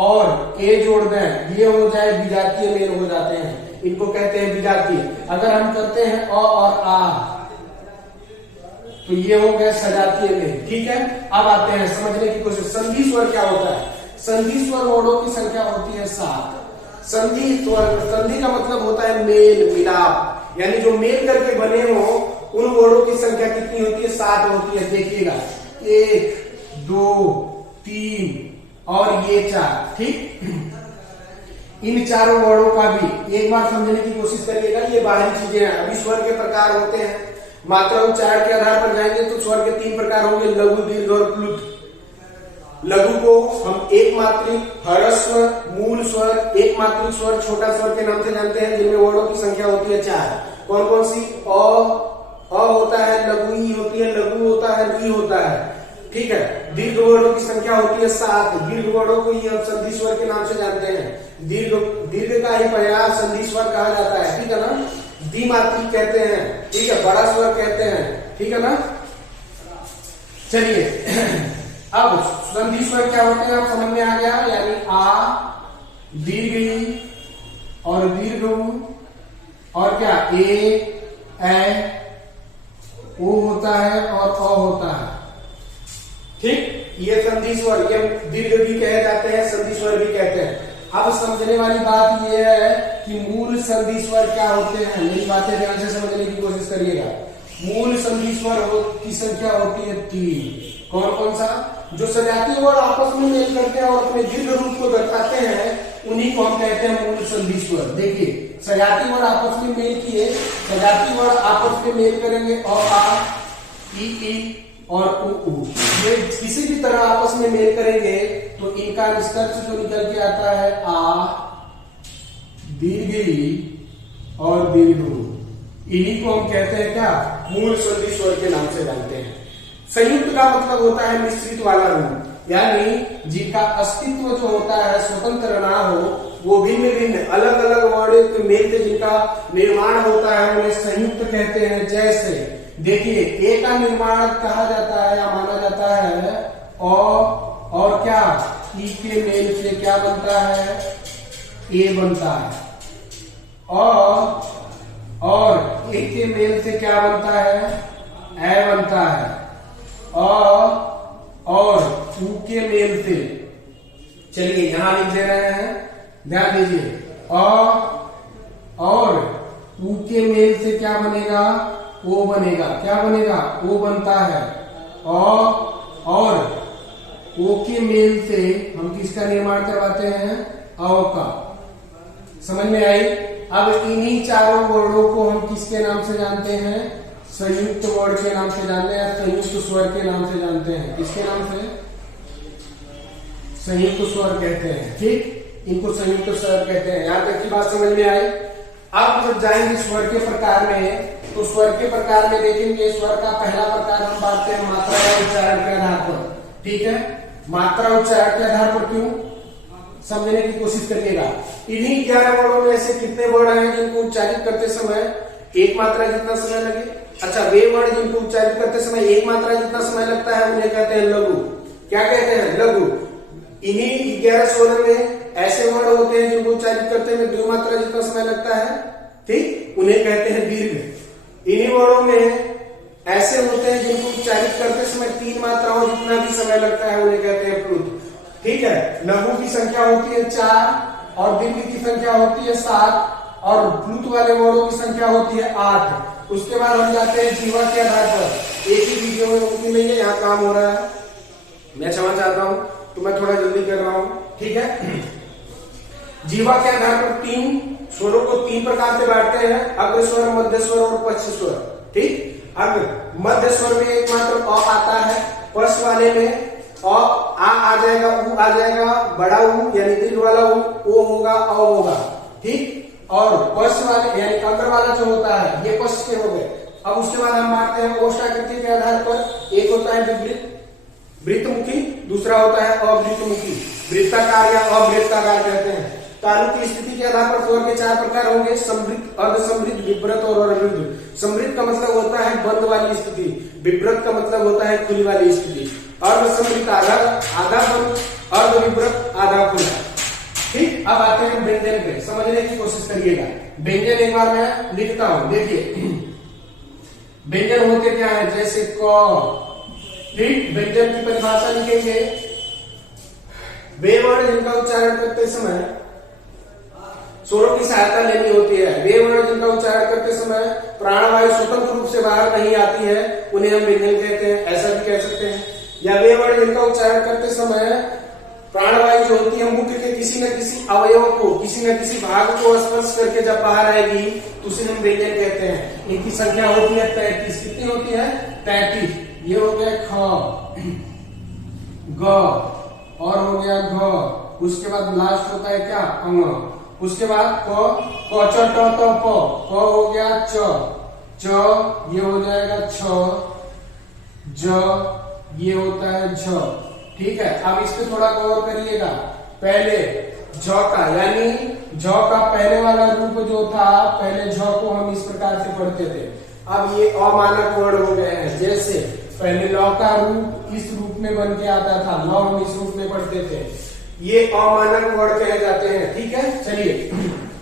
और ए जोड़ दें, ये हो जाए विजातीय मेल हो जाते हैं, इनको कहते हैं विजातीय। अगर हम करते हैं अ और आ तो ये हो गए सजातीय मेल। ठीक है, अब आते हैं समझने की कोशिश। संधि स्वर क्या होता है। संधि स्वर वर्णों की संख्या होती है 7। संधि स्वर, संधि का मतलब होता है मेल मिलाप, यानी जो मेल करके बने हो उन वर्णों की संख्या कितनी होती है, 7 होती है। देखिएगा 1 2 3 और ये 4। ठीक, इन चारों वर्णों का भी एक बार समझने की कोशिश करिएगा। ये बाहरी चीजें हैं। अभी स्वर के प्रकार होते हैं, मात्रा उच्चारण के आधार पर जाएंगे तो स्वर के 3 प्रकार होंगे, लघु, दीर्घ और प्लुत। लघु को हम एक मात्रिक, ह्रस्व, मूल स्वर, एक मात्रिक स्वर, छोटा स्वर के नाम से जानते हैं, जिनमें वर्णों की संख्या होती है 4। कौन कौन सी, अ होता है, लघु ई होती है, लघु होता है, री होता है। ठीक है, दीर्घ वर्णों की संख्या होती है 7। दीर्घ वर्णों को ये हम संधि स्वर के नाम से जानते हैं। दीर्घ का ही पर्याय संधि स्वर कहा जाता है। ठीक है ना, द्विमात्रिक कहते हैं, ठीक है, बड़ा स्वर कहते हैं। ठीक है ना, चलिए अब संधि स्वर क्या होते हैं आप समझ में आ गया, यानी आ, दीर्घ ई और दीर्घ उ और क्या ए ओ होता है और अ होता है। ठीक, ये संधि स्वर, ये दीर्घ भी कहे जाते हैं, संधि स्वर भी कहते हैं। अब समझने वाली बात यह है कि मूल संधि स्वर क्या होते हैं। मेरी बातें ध्यान से समझने की कोशिश करिएगा। मूल संधि स्वर की संख्या होती है 3। कौन कौन सा, जो सजातीय वर्ण आपस में मेल करते हैं और अपने दीर्घ रूप को दर्शाते हैं, उन्हीं को हम कहते हैं मूल संधि स्वर। देखिए सजातीय वर्ण आपस में मेल किए, सजातीय वर्ण आपस में मेल करेंगे अ आ, ई और उ। ये किसी भी तरह आपस में मेल करेंगे तो इनका निष्कर्ष जो निकल के आता है आ, दीर्घ ई और दीर्घ उ। इन्हीं को हम कहते हैं क्या, मूल संधि स्वर के नाम से जानते हैं। संयुक्त का मतलब होता है मिश्रित वाला रूप, यानी जिनका अस्तित्व जो होता है स्वतंत्र ना हो, वो भिन्न भिन्न अलग अलग वर्ण के मेल से जिनका निर्माण होता है उन्हें संयुक्त कहते हैं। जैसे देखिए ए का निर्माण कहा जाता है या माना जाता है और क्या, ई के मेल से क्या बनता है, ए बनता है। और ए के मेल से क्या बनता है, ए बनता है। और उ के मेल से, चलिए यहां लिख दे रहे हैं, ध्यान दीजिए। और उ के मेल से क्या बनेगा, ओ बनेगा। क्या बनेगा, ओ बनता है। और ओ के मेल से हम किसका निर्माण करवाते हैं, अ का। समझ में आई। अब इन्हीं चारों वर्णों को हम किसके नाम से जानते हैं, संयुक्त वर्ण के नाम से जानते हैं, संयुक्त स्वर के नाम से जानते हैं। किसके नाम से, संयुक्त स्वर कहते हैं। ठीक, इनको संयुक्त स्वर कहते हैं। यहां तक की बात समझ में आई। अब जब जाएंगे स्वर के प्रकार में, तो स्वर के प्रकार में देखेंगे स्वर का पहला प्रकार हम बांटते हैं मात्रा या उच्चारण के आधार पर। ठीक है, मात्रा उच्चारण के आधार पर क्यों, समझने की कोशिश करिएगा। इन्हीं 11 वर्णों में ऐसे कितने वर्ण हैं जिनको उच्चारित करते समय एक मात्रा जितना समय लगे। अच्छा, वे वर्ण जिनको उच्चारित करते समय एक मात्रा जितना समय लगता है उन्हें कहते हैं लघु। क्या कहते हैं, लघु। इन्हीं 11 स्वर में ऐसे वर्ण होते हैं जिनको उच्चारित करते में 2 मात्रा जितना समय लगता है, ठीक, उन्हें कहते हैं दीर्घ। इन्हीं वर्णों में ऐसे होते हैं जिनको उच्चारित करते समय 3 मात्राओं जितना भी समय लगता है उन्हें कहते हैं प्लुत। ठीक है, लघु की संख्या होती है 4 और दीर्घ की संख्या होती है 7 और प्लुत वाले वर्णों की संख्या होती है 8। उसके बाद हम जाते हैं जीवा के आधार पर। एक ही वीडियो में मुक्ति नहीं है, यहाँ काम हो रहा है, मैं क्षमा चाहता हूँ, तो मैं थोड़ा जल्दी कर रहा हूँ। ठीक है, जीवा के आधार पर तीन स्वरों को तीन प्रकार से बांटते हैं, अग्र स्वर, मध्य स्वर और पश्च स्वर। ठीक, अग्र मध्य स्वर में एकमात्र अ आता है, पश्च वाले में आ जाएगा, उ आ जाएगा, बड़ा उ यानी दिल वाला ओ होगा, अ होगा। ठीक, और पश्च वाले यानी अग्र वाला जो होता है ये पश्च के हो गए। अब उसके बाद हम बांटते हैं ओष्ठाकृति के आधार पर। एक होता है विवृत वृत्तमुखी, दूसरा होता है अवृत्तमुखी, वृत्ताकार या अवृत्ताकार कहते हैं। तालु की स्थिति के आधार पर स्वर के चार प्रकार होंगे, समृद्ध, अर्धसमृद्ध, विव्रत और अवृद्ध। समृद्ध का मतलब होता है बंद वाली स्थिति, विव्रत का मतलब होता है खुली वाली स्थिति। अर्धसमृद्ध आधा बंद, अर्धविव्रत आधा खुला। ठीक, अब आते हैं व्यंजन पे, समझने की कोशिश करिएगा। व्यंजन एक बार मैं लिखता हूं, देखिए व्यंजन होते क्या है, जैसे क। ठीक, व्यंजन की परिभाषा लिखेंगे, वे वर्ण जिनका उच्चारण करते समय स्वरों की सहायता लेनी होती है, वे वर्ण जिनका उच्चारण करते समय प्राणवायु स्वतंत्र रूप से बाहर नहीं आती है, उन्हें हम व्यंजन कहते हैं, ऐसा भी कह सकते हैं। या वे वर्ण जिनका उच्चारण करते समय प्राणवायु जो होती है मुख के किसी न किसी अवयव को, किसी न किसी भाग को स्पर्श करके जब बाहर आएगी तो उसे हम व्यंजन कहते हैं। इनकी संख्या होती है 33। कितनी होती है? 33। ये हो गया ख, ग, और हो गया घ, उसके बाद लास्ट होता है क्या? अंग। उसके बाद क, च, ट, त, प, प हो गया च, ये हो जाएगा छ, ज, ये होता है झ। ठीक है, अब इस पे थोड़ा गौर करिएगा। पहले झ का यानी झ का पहले वाला रूप जो था, पहले झ को हम इस प्रकार से पढ़ते थे, अब ये अमानक वर्ण हो गए हैं। जैसे पहले ल का रूप इस रूप में बन के आता था, ल हम इस रूप में पढ़ते थे, ये अमानक वर्ण कहे जाते हैं। ठीक है, चलिए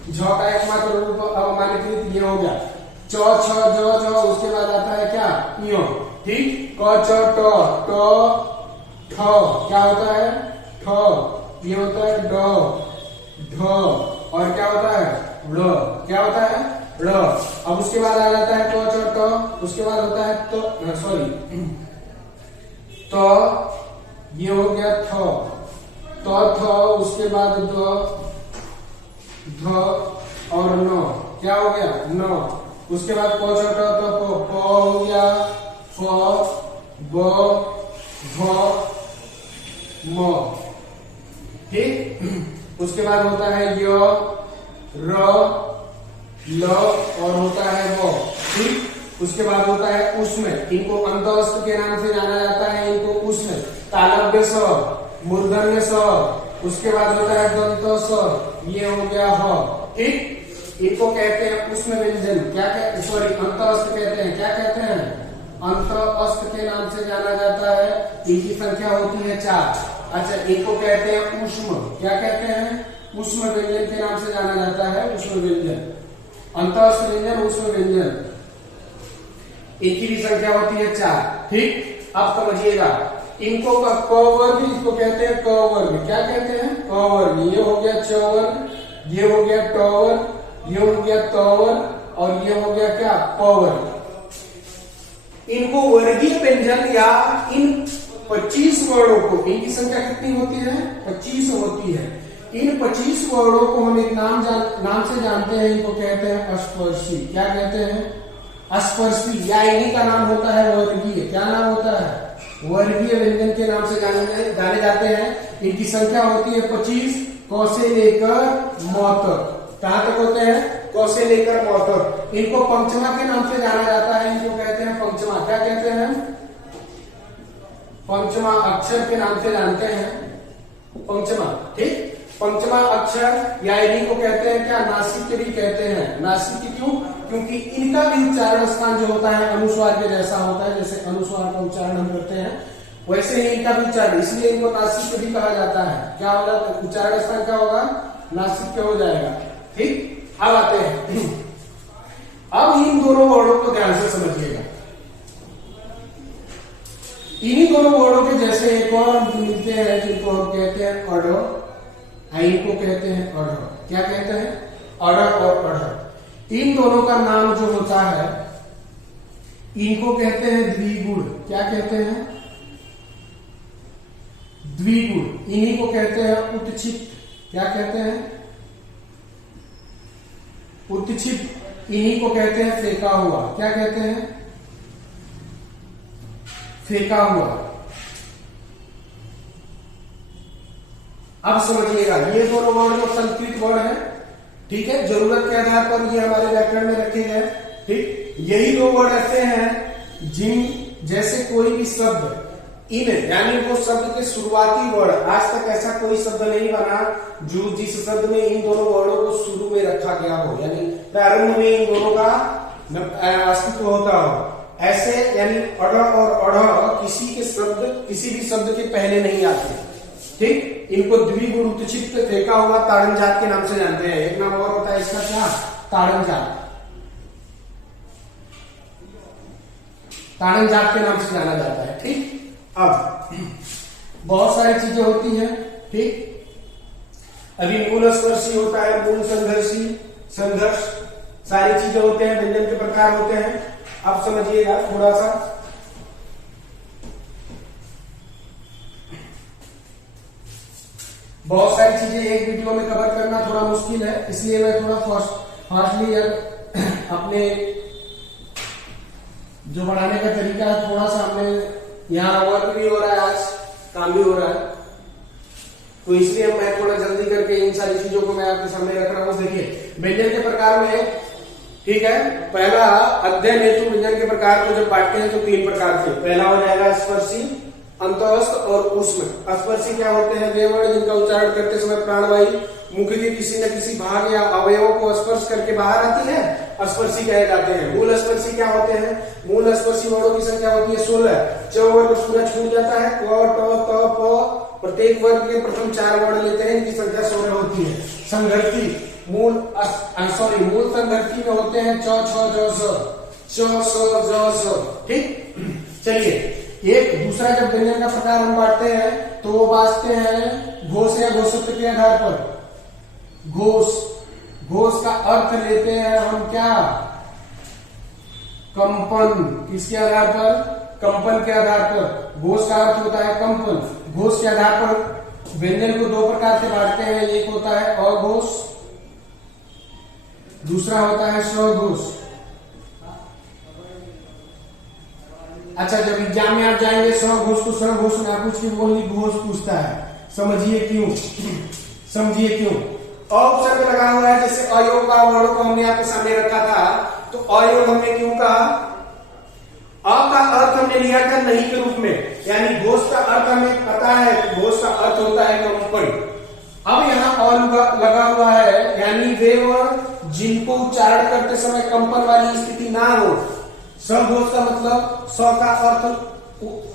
झ का एकमात्र रूप अमानक ये हो गया च, छ, ज, उसके बाद आता है क्या? इयो। ठीक, क, च, ट, ठ, क्या होता है? ठ, ये होता है ड, ढ, और क्या होता है? ड़, क्या होता है? ड़। अब उसके बाद आ जाता है क, च, ट, उसके बाद होता है तो, सॉरी तो, ये हो गया थ, तो थ, उसके बाद द, ध और न, क्या हो गया? न। उसके बाद प, च, ट, त, प, प हो गया फ, ब, भ, म। ठीक, उसके बाद होता है य, र, ल और होता है व। ठीक, उसके बाद होता है उष्म, इनको अंतःस्थ के नाम से जाना जाता है, इनको उष्म। तालव्य स, मूर्धन्य स, उसके बाद होता है दंत स, ये हो गया ह। ठीक, इनको कहते हैं उष्म व्यंजन। क्या कहते, सॉरी अंतःस्थ कहते हैं, क्या कहते हैं? अंतःस्थ के नाम से जाना जाता है। इनकी संख्या होती है 4। अच्छा, इनको कहते हैं उष्म, क्या कहते हैं? उष्म व्यंजन के नाम से जाना जाता है, उष्म व्यंजन, अंतःस्थ व्यंजन, उष्म व्यंजन। इनकी भी संख्या होती है 4। ठीक, अब समझिएगा, इनको क वर्ग, इसको कहते हैं क वर्ग। क्या कहते हैं? क वर्ग। ये हो गया च वर्ग, ये हो गया ट वर्ग, ये हो गया त वर्ग, और ये हो गया क्या? प वर्ग। इनको वर्गीय व्यंजन या इन 25 वर्णों को, इनकी संख्या कितनी होती है? 25 होती है। इन 25 वर्णों को हम एक नाम से जानते हैं, इनको कहते हैं अस्पर्शी। क्या कहते हैं? अस्पर्शी। या इन्हीं का नाम होता है वर्गीय। क्या नाम होता है? वर्गीय व्यंजन के नाम से जाने जाते हैं। इनकी संख्या होती है 25, क से लेकर म तक। कहां तक होते हैं? क से लेकर म तक। इनको पंचमा के नाम से जाना जाता है, इनको कहते हैं पंचमा। क्या कहते हैं? पंचमा अक्षर के नाम से जानते हैं, पंचमा। ठीक, पंचमा अक्षर या इन्हीं को कहते हैं क्या? नासिक भी कहते हैं। नासिक क्यों? क्योंकि इनका भी उच्चारण स्थान जो होता है अनुस्वार के जैसा होता है। जैसे अनुस्वार का उच्चारण हम करते हैं, वैसे ही इनका भी उच्चारण, इसलिए इनको नासिक भी कहा जाता है। क्या होगा? उच्चारण स्थान क्या होगा? नासिक हो जाएगा। ठीक, अब आते हैं, अब इन दोनों वर्णों को ध्यान से समझिएगा। इन्हीं दोनों वर्णों के जैसे एक और हम मिलते हैं, जिनको हम कहते हैं अढ़, इनको कहते हैं अढ़। क्या कहते हैं? अढ़ और अढ़। इन दोनों का नाम जो होता है, इनको कहते हैं द्विगुण। क्या कहते हैं? द्विगुण। इन्हीं को कहते हैं उत्क्षिप्त। क्या कहते हैं? उत्क्षिप्त, इन्हीं को कहते हैं फेंका हुआ। क्या कहते हैं? फेंका हुआ। अब समझिएगा, ये दोनों वर्ड जो संस्कृत वर्ड है, ठीक है, जरूरत के आधार पर ये हमारे व्याकरण में रखे गए। ठीक, यही दो वर्ड ऐसे हैं जिन जैसे कोई भी शब्द इन, यानी वो शब्द के शुरुआती वर्ड, आज तक ऐसा कोई शब्द नहीं बना जो जिस शब्द में इन दोनों वर्डों को शुरू में रखा गया हो, यानी प्रारंभ में इन दोनों का अस्तित्व होता हो। ऐसे यानी अड़ और अढ़ किसी भी शब्द के पहले नहीं आते। ठीक, इनको द्विगुण उत्क्षिप्त फेंका हुआ ताड़न जात के नाम से जानते हैं। एक नाम और होता है इसका, क्या? ताड़न जात। ताड़न जात के नाम से जाना जाता है। ठीक, अब बहुत सारी चीजें होती हैं। ठीक, अभी मूल स्पर्शी होता है, मूल संघर्षी, संघर्ष, सारी चीजें होते हैं, व्यंजन के प्रकार होते हैं। अब समझिएगा थोड़ा सा, बहुत सारी चीजें एक वीडियो में कवर करना थोड़ा मुश्किल है, इसलिए मैं थोड़ा फास्टली अपने जो बढ़ाने का तरीका है थोड़ा सा, हमने यहाँ वर्क भी हो रहा है, आज काम भी हो रहा है, तो इसलिए मैं थोड़ा जल्दी करके इन सारी चीजों को मैं आपके सामने रख रहा हूँ। देखिए, व्यंजन के प्रकार में, ठीक है, पहला अध्ययन हेतु व्यंजन के प्रकार को जब बांटते हैं तो 3 प्रकार के। पहला हो जाएगा स्पर्शी, अंतःस्थ और ऊष्म। स्पर्शी क्या होते हैं? वे वर्ड जिनका उच्चारण करते समय प्राणवायु मुख के किसी न किसी भाग या अवयवों को स्पर्श करके बाहर आती है, स्पर्शी कहे जाते हैं। मूल स्पर्शी क्या होते हैं? मूल स्पर्शी वर्णों की संख्या होती है 16। च वर्ग पूरा छूट जाता है, क, ट, त, प, प्रत्येक वर्ग के प्रथम 4 वर्ण लेते हैं, इनकी संख्या 16 होती है। संघर्षी मूल संघर्षी में होते हैं च, छ, ज, स, च, स, ज, स। ठीक, चलिए, एक दूसरा जब व्यंजन का प्रकार हम बांटते हैं तो वो बांटते हैं घोष या घोषत्व के आधार पर। घोष का अर्थ लेते हैं हम क्या? कंपन। किसके आधार पर? कंपन के आधार पर। घोष का अर्थ होता है कंपन। घोष के आधार पर व्यंजन को 2 प्रकार से बांटते हैं, एक होता है अघोष, दूसरा होता है स्वघोष। अच्छा, जब एग्जाम में आप जाएंगे स्वघोष को स्वघोष ना पूछ के ओनली घोष पूछता है। समझिए क्यों, समझिए क्यों। उपसर्ग लगा हुआ है, जैसे अयोग का वर्ड को हमने आपके सामने रखा था, तो अयोग हमने क्यों कहा? अ का अर्थ हमने लिया था नहीं के रूप में, यानी घोष का अर्थ हमें पता है, घोष का अर्थ होता है कंपन। अब यहाँ अ लगा हुआ है, यानी वे वर्ड जिनको उच्चारण करते समय कंपन वाली स्थिति ना हो। स्वघोष का मतलब स्व का अर्थ,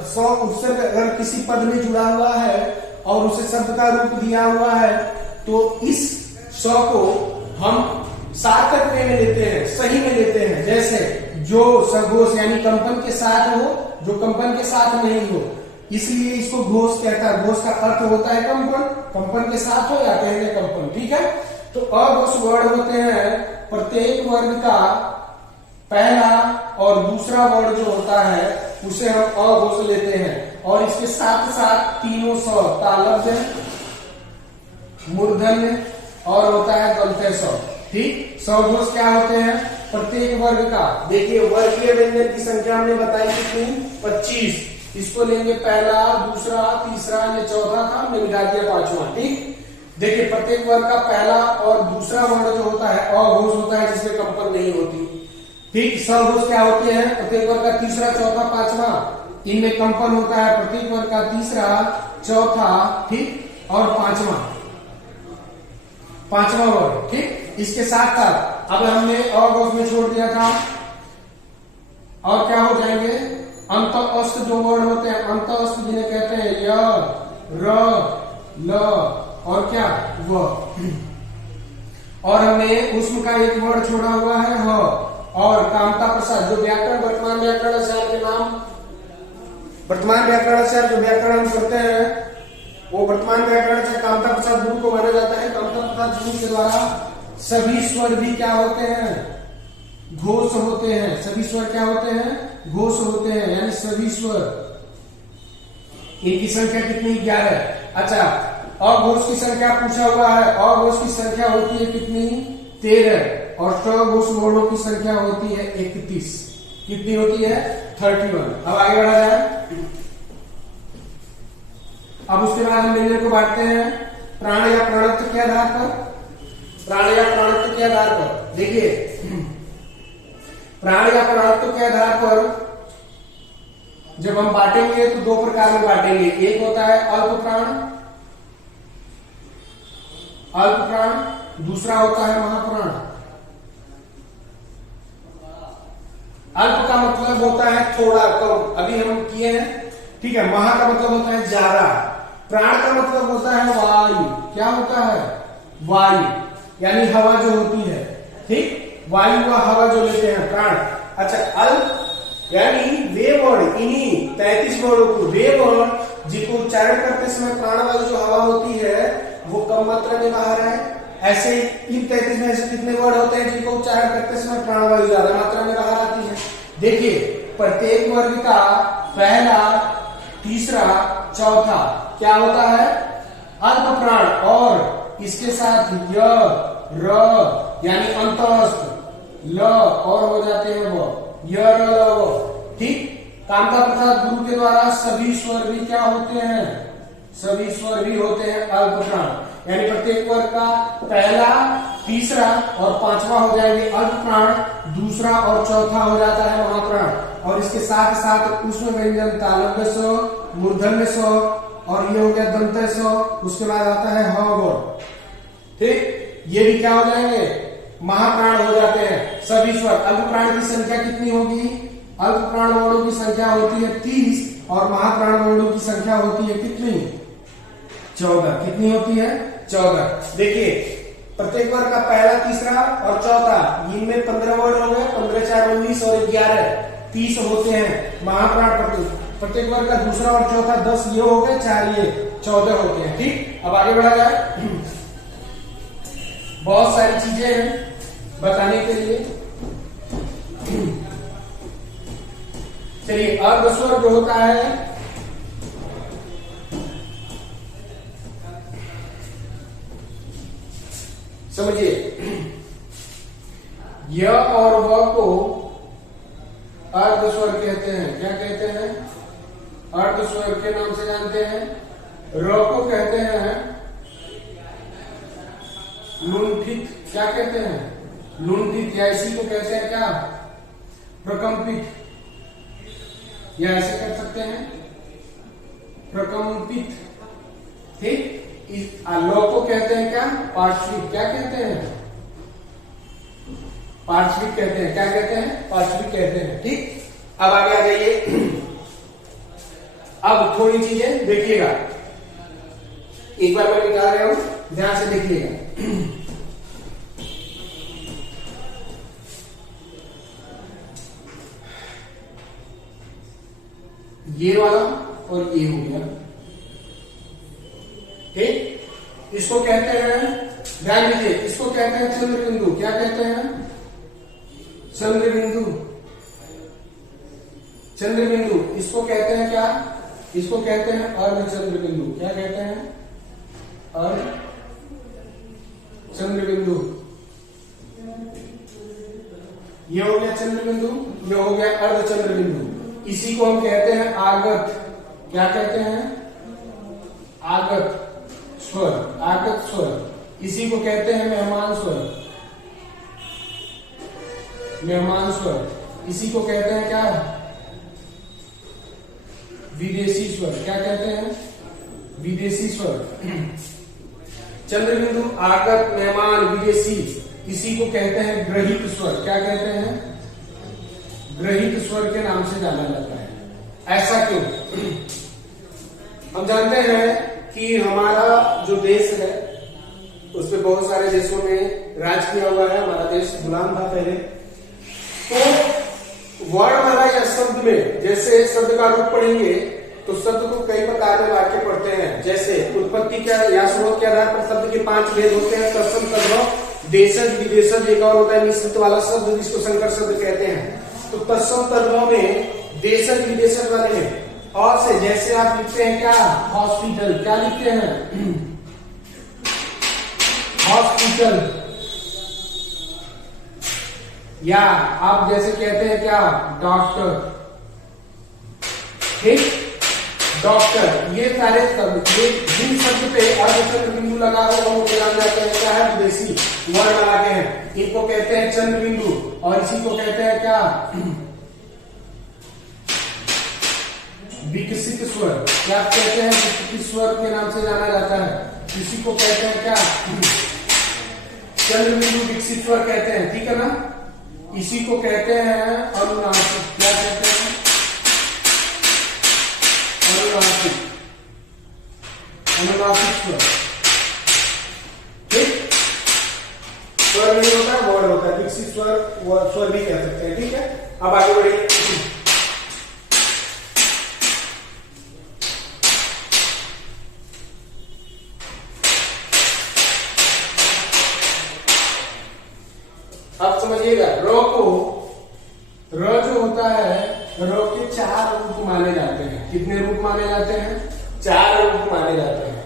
स्व उपसर्ग अगर किसी पद में जुड़ा हुआ है और उसे शब्द का रूप दिया हुआ है, तो इस स्व को हम सार्थक में लेते हैं, सही में लेते हैं। जैसे जो सघोष यानी कंपन के साथ हो, जो कंपन के साथ नहीं हो, इसलिए इसको घोष कहता है। घोष का अर्थ होता है कंपन, कंपन के साथ हो या कहेंगे कंपन। ठीक है, तो अघोष वर्ड होते हैं प्रत्येक वर्ग का पहला और दूसरा वर्ड जो होता है उसे हम अघोष लेते हैं, और इसके साथ साथ तीनों स्व, तालव्य, मूर्धन्य और होता है दंत्य स्व। ठीक, स्वघोष क्या होते हैं? प्रत्येक वर्ग का। देखिए, वर्गीय व्यंजन की संख्या हमने बताई कितनी? 25। इसको लेंगे पहला, दूसरा, तीसरा, ये चौथा था, हमने मिला दिया 5वां। ठीक, देखिए, प्रत्येक वर्ग का पहला और दूसरा वर्ण जो होता है अघोष होता है, जिसमें कंपन नहीं होती। ठीक, स्वघोष क्या होते हैं? प्रत्येक वर्ग का तीसरा, चौथा, 5वां, इनमें कंपन होता है। प्रत्येक वर्ग का तीसरा, चौथा, ठीक, और 5वां वर्ग। ठीक, इसके साथ साथ अब हमने अघोष में छोड़ दिया था, और क्या हो जाएंगे? अंतःस्थ जो वर्ण होते हैं, अंतःस्थ जिन्हें कहते हैं य, र, ल और क्या? व। और हमने उसमें का एक वर्ड छोड़ा हुआ है ह, और कामता प्रसाद जो व्याकरण, वर्तमान व्याकरणाचार्य के नाम, वर्तमान व्याकरणाचार्य जो व्याकरण हम करते हैं वो वर्तमान व्याकरणाचार्य कामता प्रसाद गुरु को माना जाता है। कामता प्रसाद गुरु के द्वारा सभी स्वर भी क्या होते हैं? घोष होते हैं। सभी स्वर क्या होते हैं? घोष होते हैं, यानी सभी स्वर। इनकी संख्या कितनी? 11। अच्छा, अघोष की संख्या पूछा हुआ है, अघोष की संख्या होती है कितनी? 13। और ट घोष वर्णों की संख्या होती है 31। कितनी होती है? 31। अब आगे बढ़ा जाए। अब उसके बाद हम व्यंजन को बांटते हैं प्राण या प्राणत्व के आधार पर। प्राण या प्राणत्व के आधार पर देखिए, प्राण या प्राणत्व के आधार पर जब हम बांटेंगे तो दो प्रकार में बांटेंगे। एक होता है अल्प प्राण, अल्प प्राण, दूसरा होता है महाप्राण। अल्प का मतलब होता है थोड़ा कम, अभी हम किए हैं, ठीक है। महा का मतलब होता है ज्यादा। प्राण का मतलब होता है वायु। क्या होता है? वायु, यानी हवा जो होती है, ठीक। वायु व हवा जो लेते हैं प्राण। अच्छा, अल्प यानी वे वर्ण, इन्हीं 33 वर्णों को, वे वर्ण जिनको उच्चारण करते समय प्राणवायु जो हवा होती है वो कम मात्रा में बाहर है। ऐसे इन 33 में ऐसे कितने वर्ड होते हैं जिनको उच्चारण करते समय प्राणवायु ज्यादा मात्रा में बाहर आती है? देखिए, प्रत्येक वर्ग का पहला, तीसरा, चौथा क्या होता है? अल्प प्राण, और इसके साथ य, र यानी अंतस्थ, ल और हो जाते हैं वो य, र, ल, व, ठीक। कामता प्रसाद गुरु के द्वारा सभी स्वर भी क्या होते हैं? सभी स्वर भी होते हैं अल्प प्राण। यानी प्रत्येक वर्ग का पहला, तीसरा और पांचवा हो जाएंगे अल्प प्राण, दूसरा और चौथा हो जाता है महाप्राण। और इसके साथ साथ उसमें व्यंजन तालव्य स्व, मूर्धन्य स्व, और ये हो गया दंत स्व, उसके बाद आता है ह वर्ग, ठीक। ये भी क्या हो जाएंगे? महाप्राण हो जाते हैं सभी स्वर। अल्प प्राण की संख्या कितनी होगी? अल्प प्राण वर्णों की संख्या होती है 30 और महाप्राण वर्णों की संख्या होती है कितनी? 14। कितनी होती है? 14। देखिए, प्रत्येक वर्ग का पहला, तीसरा और चौथा, इनमें 15 वर्ड हो गए। 15 4 19 और 11 30 होते हैं महाप्राण। प्रत्येक वर्ग का दूसरा और चौथा 10 ये हो गए, 4 ये 14 होते हैं, ठीक। अब आगे बढ़ा जाए। बहुत सारी चीजें हैं बताने के लिए। चलिए, अर्ध स्वर जो होता है, समझिए, य और व को अर्ध स्वर कहते हैं। क्या कहते हैं? अर्ध स्वर के नाम से जानते हैं। र को कहते हैं लुंठित। क्या कहते हैं? लुंठित, या इसी को कहते हैं क्या? प्रकंपित, या ऐसे कर सकते हैं प्रकंपित, ठीक। लो को कहते हैं क्या? पार्श्विक। क्या कहते हैं? पार्श्विक कहते हैं। क्या कहते हैं? पार्श्विक कहते हैं, ठीक। अब आगे आ जाइए। अब थोड़ी चीजें देखिएगा, एक बार मैं निकाल रहा हूं, ध्यान से देखिएगा। ये वाला और ये हो गया, ठीक। इसको कहते हैं, ध्यान दीजिए, इसको कहते हैं चंद्र बिंदु। क्या कहते हैं? चंद्र बिंदु। चंद्र बिंदु। इसको कहते हैं क्या? इसको कहते हैं अर्ध चंद्र बिंदु। क्या कहते हैं? अर्ध चंद्र बिंदु। ये हो गया चंद्र बिंदु, ये हो गया अर्ध चंद्र बिंदु। इसी को हम कहते हैं आगत। क्या कहते हैं? आगत स्वर, आगत स्वर। इसी को कहते हैं मेहमान स्वर, मेहमान स्वर। इसी को कहते हैं क्या? विदेशी स्वर। क्या कहते हैं? विदेशी स्वर। चंद्र बिंदु, आगत, मेहमान, विदेशी, इसी को कहते हैं ग्रहित स्वर। क्या कहते हैं? ग्रहित स्वर के नाम से जाना जाता है। ऐसा क्यों? हम जानते हैं कि हमारा जो देश है उसमें बहुत सारे देशों में राज किया हुआ है। हमारा देश गुलाम था पहले। तो वर्णमाला या शब्द में जैसे शब्द का रूप पढ़ेंगे तो शब्द को कई प्रकार में वाक्य पढ़ते हैं। जैसे उत्पत्ति के या स्रोत के आधार पर शब्द के 5 भेद होते हैं। तत्सम, तद्भव, देशज, विदेशज, एक और होता है मिश्रित वाला शब्द जिसको संकर शब्द कहते हैं। तो तत्सम तद्भव में देशज विदेशज वाले हैं। और से जैसे आप लिखते हैं क्या? हॉस्पिटल। क्या लिखते हैं? हॉस्पिटल। या आप जैसे कहते हैं क्या, डॉक्टर, ठीक, डॉक्टर, ये सारे शब्द, ये जिन शब्द पे अर्धचंद्र बिंदु लगा हो वो जान जाते हैं क्या है, विदेशी वर्ड लगाते हैं, इनको कहते हैं चंद्र बिंदु, और इसी को कहते हैं क्या, विकसित स्वर। क्या कहते हैं, विकसित स्वर के नाम से जाना जाता है। इसी को कहते हैं क्या, चंद्र बिंदु विकसित स्वर कहते हैं, ठीक है ना। इसी को कहते हैं अनुनासिक। क्या कहते हैं, अनुनासिक, अनुनासिक स्वर, ठीक। स्वर नहीं होता है, वर्ड होता है, विकसित स्वर, स्वर भी कह सकते हैं, ठीक है। अब आगे बढ़िए। अब समझिएगा, र को, र जो होता है, र के 4 रूप माने जाते हैं। कितने रूप माने जाते हैं, 4 रूप माने जाते हैं।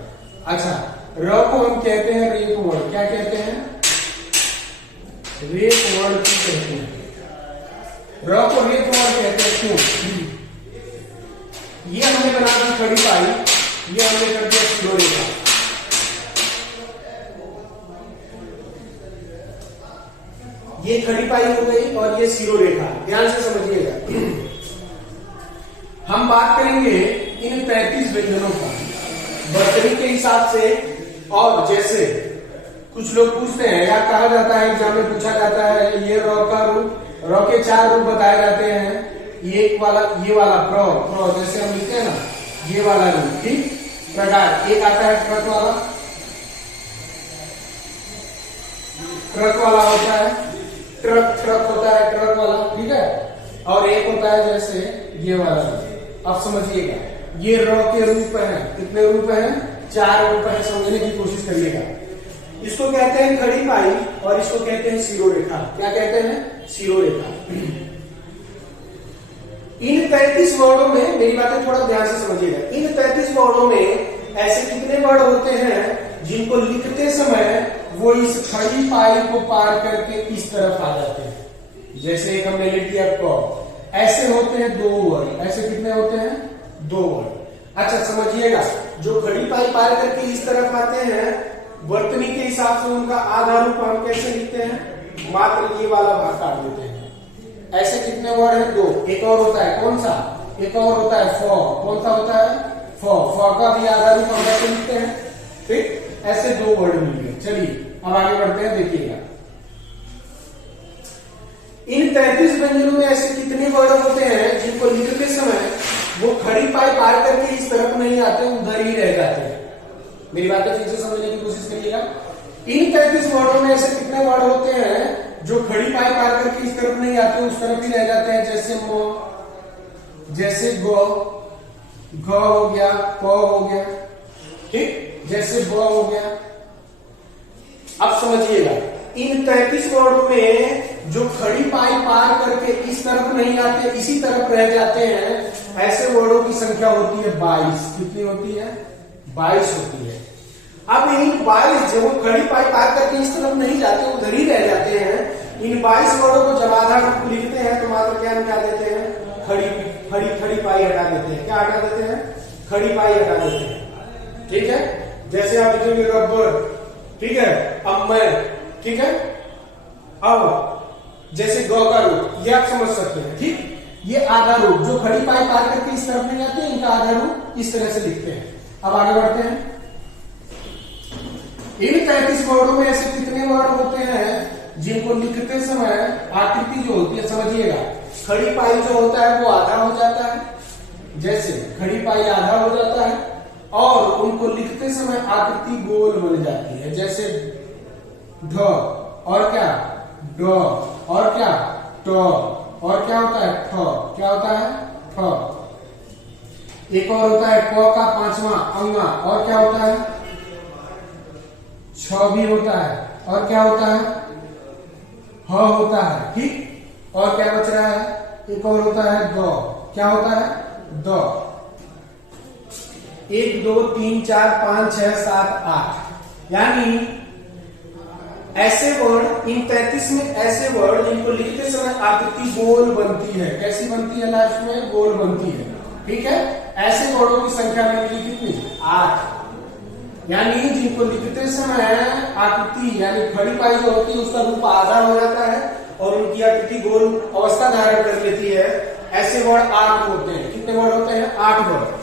अच्छा, र को हम कहते हैं रेप वर्ड। क्या कहते हैं, रेप वर्ड कहते हैं। र को रेप वर्ड कहते हैं, क्यों, ये हमने बना दी खड़ी पाई, ये हमने कर दिया शिरोरेखा। ये खड़ी पाई हो गई और ये शिरोरेखा। ध्यान से समझिएगा। हम बात करेंगे इन 33 व्यंजनों का वर्तनी के हिसाब से। और जैसे कुछ लोग पूछते हैं या कहा जाता है, एग्जाम में पूछा जाता है, ये र का रूप, र के 4 रूप बताए जाते हैं। ये वाला प्र, जैसे हम लिखते हैं ना, ये वाला रूप, ठीक। प्रकार एक आता है ट्रक वाला, ट्रक वाला होता है, ट्रक होता है, ट्रक वाला, ठीक है। और एक होता है जैसे ये वाला। अब समझिएगा, ये र के रूप है, कितने रूप है, 4 रूप है। समझने की कोशिश करिएगा। इसको कहते हैं खड़ी पाई और इसको कहते हैं शिरोरेखा। क्या कहते हैं, शिरोरेखा। इन 33 वर्डों में, मेरी बातें थोड़ा ध्यान से समझिएगा, इन 33 वर्डों में ऐसे कितने वर्ड होते हैं जिनको लिखते समय वो इस खड़ी पाई को पार करके इस तरफ आ जाते हैं। जैसे एक हमने लिख दिया क, ऐसे होते हैं 2 वर्ड। ऐसे कितने होते हैं, 2 वर्ड। अच्छा समझिएगा, जो खड़ी पाई पार करके इस तरफ आते हैं, वर्तनी के हिसाब से उनका आधा रूप हम कैसे लिखते हैं, मात्र ये वाला भाग काट देते हैं। ऐसे कितने वर्ड है, 2। एक और होता है, कौन सा, एक और होता है फ। कौन सा होता है, फ का भी आधा रूप हम कैसे लिखते हैं, ठीक। ऐसे 2 वर्ड मिल गए। चलिए अब आगे बढ़ते हैं, देखिएगा। इन 33 व्यंजनों में ऐसे कितने वर्ड होते हैं जिनको लिखते समय वो खड़ी पाई पार करके इस तरफ नहीं आते, उधर ही रह जाते हैं। मेरी बातें ठीक से समझने की कोशिश करिएगा। इन 33 वर्डों में ऐसे कितने वर्ड होते हैं जो खड़ी पाई पार करके इस तरफ नहीं आते, उस तरफ ही रह जाते हैं। जैसे मो, जैसे गो, घ हो गया, क हो गया, ठीक, जैसे ब हो गया। अब समझिएगा, इन 33 वर्डों में जो खड़ी पाई पार करके इस तरफ नहीं आते, इसी तरफ रह जाते हैं, ऐसे वर्डों की संख्या होती है 22। कितनी होती है, 22 होती है। अब इन 22 जो खड़ी पाई पार करके इस तरफ नहीं जाते, उधर ही रह जाते हैं, इन 22 वर्डों को जब आधा रूप लिखते हैं तो मात्र क्या हटा देते हैं, खड़ी पाई हटा देते हैं। क्या हटा देते हैं, खड़ी पाई हटा देते हैं, ठीक है। जैसे आप लिखेंगे रबर, ठीक है, अब मैं, ठीक है। अब जैसे गौ का रूप, ये आप समझ सकते हैं, ठीक। ये आधा रूप जो खड़ी पाई पार करके इस तरफ नहीं आते, इनका आधा रूप इस तरह से लिखते हैं। अब आगे बढ़ते हैं। इन 33 वर्डों में ऐसे कितने वर्ड होते हैं जिनको लिखते समय आकृति जो होती है, समझिएगा, खड़ी पाई जो होता है वो आधा हो जाता है। जैसे खड़ी पाई आधा हो जाता है और उनको लिखते समय आकृति गोल बन जाती है। जैसे ढ, और क्या, ड, और क्या, ट, और क्या होता है, ठ। क्या होता है, ठ। एक और होता है क का 5वां अंगा, और क्या होता है, छ भी होता है, और क्या होता है, ह होता है, ठीक। और क्या बच रहा है, एक और होता है द। क्या होता है, द। 1 2 3 4 5 6 7 8, यानी ऐसे वर्ड, इन 33 में ऐसे वर्ड जिनको लिखते समय आकृति गोल बनती है। कैसी बनती है? लास्ट में गोल बनती है। ठीक है, ऐसे वर्डों की संख्या में मिली कितनी? 8। यानी जिनको लिखते समय आकृति यानी खड़ी पाई जो होती है उसका रूप आधा हो जाता है और उनकी आकृति गोल अवस्था धारण कर लेती है, ऐसे वर्ड 8 होते हैं। कितने वर्ड होते हैं? 8 वर्ड।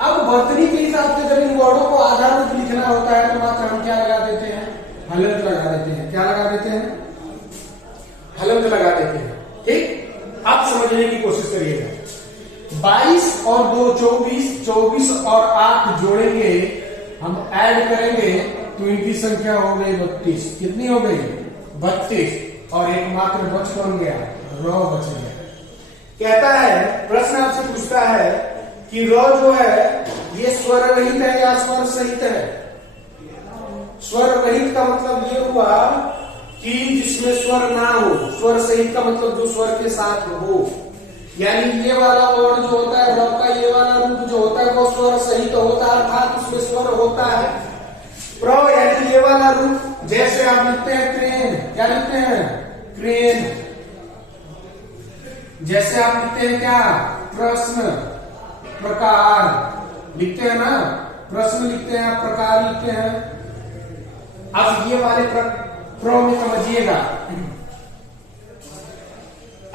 अब वर्तनी के हिसाब से जब इन वर्डों को आधा रूप लिखना होता है तो मात्र हम क्या लगा देते हैं? हलंत लगा देते हैं। क्या लगा देते हैं? हलंत लगा देते हैं। ठीक, आप समझने की कोशिश करिएगा। 22 और 2 24, 24 और 8 जोड़ेंगे, हम ऐड करेंगे तो इनकी संख्या हो गई 32। कितनी हो गई? 32। और एक मात्र बच कौन गया? रॉ बच गया। कहता है, प्रश्न आपसे पूछता है कि रॉ जो है ये स्वर रहित है या स्वर सहित है? स्वर रहित का मतलब ये हुआ कि जिसमें स्वर ना हो। स्वर सहित का मतलब जो स्वर के साथ हो। यानी ये वाला वर्ड जो होता है, रॉ का ये वाला रूप जो होता है वो स्वर सहित होता है, अर्थात उसमें स्वर होता है। प्र यानी ये वाला रूप, जैसे आप लिखते हैं क्रेन। क्या लिखते हैं? क्रेन। जैसे आप लिखते हैं क्या? प्रश्न, प्रकार लिखते हैं ना, प्रश्न लिखते हैं, प्रकार लिखते हैं। अब ये वाले प्र में समझिएगा,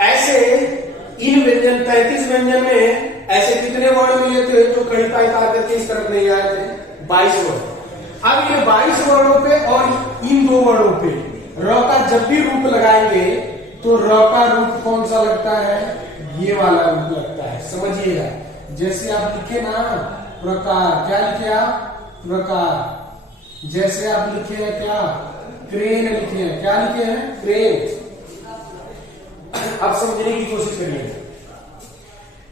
ऐसे इन व्यंजन 33 व्यंजन में ऐसे कितने वर्ड मिले थे जो खड़ी पाई करके इस तरफ नहीं आए थे? 22 वर्ड। अब ये 22 वर्डों पे और इन 2 वर्डों पे र का जब भी रूप लगाएंगे तो र का रूप कौन सा लगता है? ये वाला रूप लगता है। समझिएगा, जैसे आप लिखे ना प्रकार, क्या लिखे आप? प्रकार। जैसे आप लिखे हैं क्या? क्रेन लिखे हैं। क्या लिखे हैं? क्रेन। अब समझने की कोशिश करिए।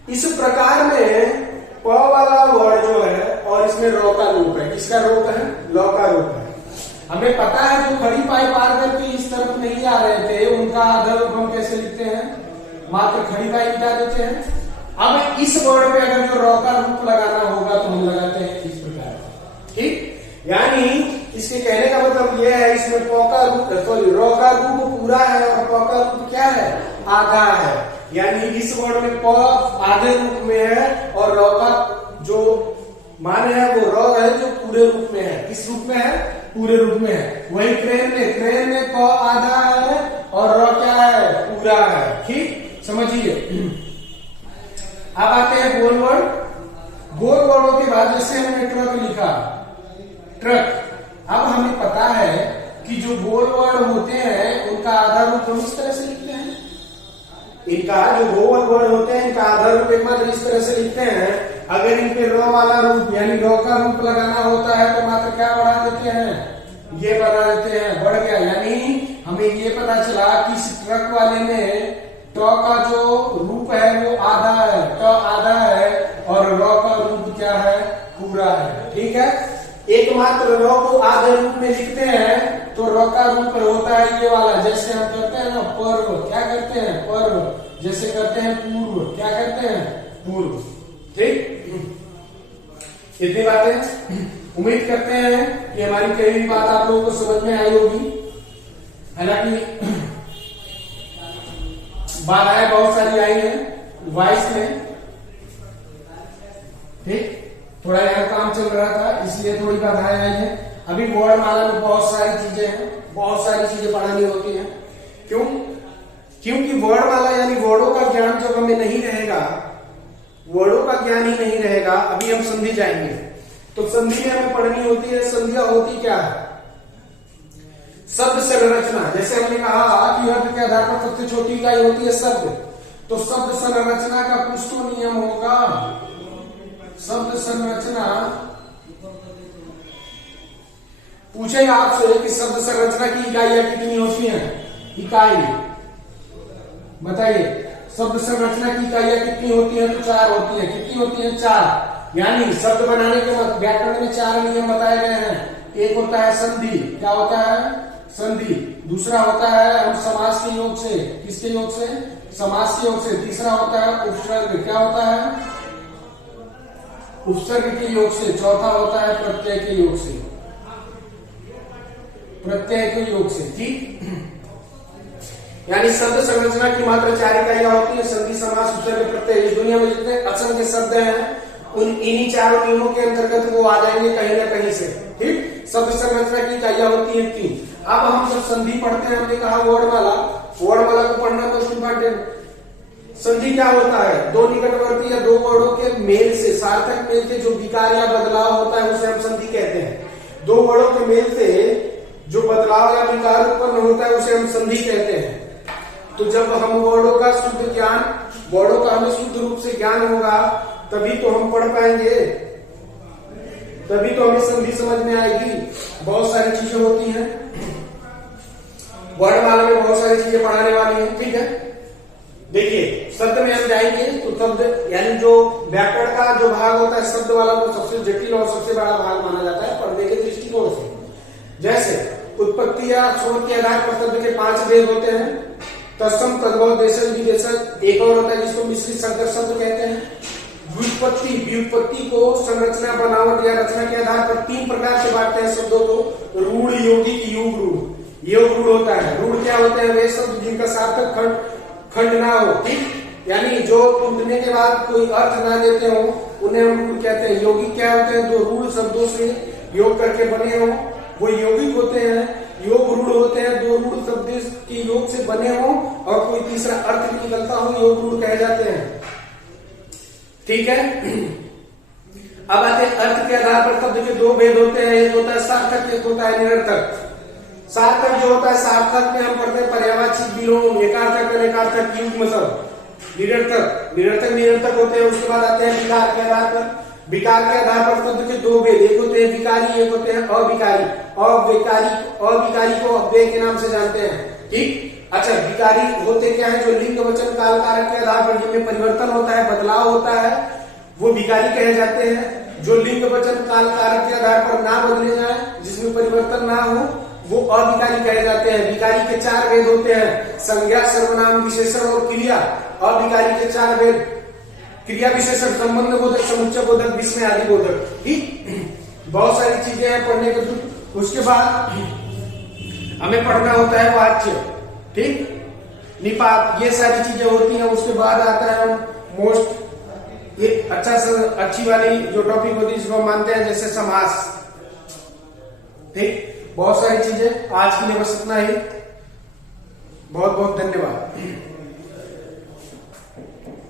इस प्रकार में प वाला वर्ड जो है और इसमें रॉ का रूप है। किसका रूप है? लॉ का रूप है। हमें पता है जो खड़ी पाई पार करके इस तरफ नहीं आ रहे थे उनका आधा रूप हम कैसे लिखते हैं? मात्र खड़ी पाई मिटा देते हैं। अब इस वर्ड पे अगर जो रॉ का रूप लगाना होगा तो हम लगाते हैं इस प्रकार। ठीक, यानी इसके कहने का मतलब यह है इसमें प का रूप, सॉरी रॉ का रूप पूरा है और प का रूप क्या है? आधा है। यानी इस वर्ड में प आधे रूप में है और रॉ का जो मान है वो रॉ है जो पूरे रूप में है। किस रूप में है? पूरे रूप में है। वही क्रेन में प आधा है और रॉ क्या है? पूरा है। ठीक, समझिए। अब आते हैं गोल वर्ड। गोल वर्डों के बाद जैसे हमने ट्रक लिखा, ट्रक। अब हमें पता है कि जो गोल वर्ड होते हैं उनका आधा रूप हम इस तरह से लिखते हैं। इनका जो गोल वर्ड होते हैं इनका आधा रूप एक मात्र इस तरह से लिखते हैं। अगर इन पे रॉ वाला रूप यानी रॉ का रूप लगाना होता है तो मात्र क्या बढ़ा देते हैं? ये बढ़ा देते हैं, बढ़ गया। यानी हमें ये पता चला कि इस ट्रक वाले में ट का जो रूप है वो आधा है, ट आधा है और रॉ का रूप क्या है? पूरा है। ठीक है, एकमात्र रॉ को आधे रूप में लिखते हैं तो रॉ का रूप होता है ये वाला। जैसे हम करते हैं ना पर्व, क्या करते हैं? पर्व। जैसे करते हैं पूर्व, क्या करते हैं? पूर्व। ठीक, इतनी बातें उम्मीद करते हैं कि हमारी कई भी बात आप लोगों को समझ में आई होगी। हालांकि बाधाएं बहुत सारी आई हैं वॉइस में। ठीक, थोड़ा यहाँ काम चल रहा था इसलिए थोड़ी बाधाएं आई हैं। अभी वर्णमाला में बहुत सारी चीजें हैं, बहुत सारी चीजें पढ़ानी होती हैं। क्यों? क्योंकि वर्णमाला यानी वर्डों का ज्ञान जब हमें नहीं रहेगा, वर्डों का ज्ञान ही नहीं रहेगा। अभी हम संधि जाएंगे तो संधि में हमें पढ़नी होती है। संधियां होती क्या है? शब्द संरचना। जैसे हमने कहा कि अर्थ के आधार पर सबसे छोटी इकाई होती है शब्द, तो शब्द संरचना का कुछ तो नियम होगा। शब्द संरचना पूछेगा आपसे कि शब्द संरचना की इकाइयां कितनी होती हैं? इकाई बताइए। शब्द संरचना की इकाइयां कितनी होती हैं? तो 4 होती हैं। कितनी होती हैं? 4। यानी शब्द बनाने के बाद व्याकरण में 4 नियम बताए गए हैं। एक होता है संधि। क्या होता है? संधि। दूसरा होता है हम समास के योग से। किसके योग से? समास के योग से। तीसरा होता है उपसर्ग। क्या होता है? उपसर्ग के योग से। चौथा होता है प्रत्यय के योग से। प्रत्यय के योग से, ठीक। यानी शब्द संरचना की मात्र 4 इकाइयां होती है, संधि, समास, उपसर्ग, प्रत्यय। इस दुनिया में जितने असंख्य शब्द हैं उन इन्हीं 4 नियमों के अंतर्गत वो आ जाएंगे कहीं ना कहीं से, ठीक। शब्द संरचना की इकाइयां होती है 3। अब हम जब संधि पढ़ते हैं, हमने कहा वर्णमाला को पढ़ना बहुत इंपॉर्टेंट। संधि क्या होता है? दो निकटवर्ती या दो वर्णों के मेल से, सार्थक मेल से जो विकार या बदलाव होता है उसे हम संधि कहते हैं। दो वर्णों के मेल से जो बदलाव या विकार उत्पन्न होता है उसे हम संधि कहते हैं। तो जब हम वर्णों का शुद्ध ज्ञान, वर्णों का हमें शुद्ध रूप से ज्ञान होगा तभी तो हम पढ़ पाएंगे, तभी तो हमें संधि समझ में आएगी। बहुत सारी चीजें होती हैं वर्णमाला में, बहुत सारी चीजें पढ़ाने वाली हैं, ठीक है। देखिए शब्द में हम जाएंगे तो शब्द यानी जो व्याकरण का जो भाग होता है शब्द वाला, वो सबसे जटिल और सबसे बड़ा भाग माना जाता है पढ़ने के दृष्टिकोण से। जैसे उत्पत्ति या स्रोत के आधार पर शब्द के 5 भेद होते हैं। तत्सम, तद्भव, देशज, विदेशज। एक और होता है जिसको मिश्रित संकर शब्द कहते हैं। व्युत्पत्ति, व्युत्पत्ति को संरचना, बनावट या रचना के आधार पर 3 प्रकार से बांटते हैं शब्दों को। रूढ़, यौगिक, योग रूढ़। योग रूढ़ होता है। रूढ़ क्या होते हैं? वे शब्द जिनका सार्थक खंड ना हो, ठीक, यानी जो टूटने के बाद कोई अर्थ ना देते हो उन्हें हम रूढ़ कहते हैं। यौगिक क्या होते हैं? जो रूढ़ शब्दों से योग करके बने हो वो यौगिक होते हैं। योग रूढ़ होते हैं दो रूढ़ शब्द के योग से बने हो और कोई तीसरा अर्थ निकलता हो, योग रूढ़ कहे जाते हैं, ठीक है। अब आते हैं अर्थ के आधार पर शब्द के 2 भेद होते हैं। एक होता है सार्थक, एक होता है निरर्थक। सार्थक जो होता है, सार्थक में हम पढ़ते हैं पर्यायवाची विलोम, एकार्थक, अनेकार्थक, युग्म शब्द। निरर्थक होते हैं। उसके बाद आते हैं विकार के आधार पर। विकार के आधार पर शब्द के 2 भेद, एक होते हैं विकारी, एक होते हैं अविकारी। अविकारी को अव्यय के नाम से जानते हैं, ठीक। अच्छा, विकारी होते क्या है? जो लिंग, वचन, काल, कारक के आधार पर जिनमें परिवर्तन होता है, बदलाव होता है, वो विकारी कहे जाते हैं। जो लिंग, वचन, काल, कारक के आधार पर ना बदले जाए, जिसमें परिवर्तन ना हो, वो अविकारी कहे जाते हैं। विकारी के 4 भेद होते हैं, संज्ञा, सर्वनाम, विशेषण और क्रिया। अविकारी के 4 भेद, क्रिया, विशेषण, संबंध बोधक, समुच्चय बोधक, विस्मय आदि बोधक, ठीक। बहुत सारी चीजें हैं पढ़ने के। उसके बाद हमें पढ़ना होता है वाच्य, ठीक, निपात, ये सारी चीजें होती हैं। उसके बाद आता है मोस्ट एक अच्छी वाली जो टॉपिक होती है जिसको हम मानते हैं, जैसे समास, ठीक। बहुत सारी चीजें। आज के लिए बस इतना ही। बहुत बहुत धन्यवाद।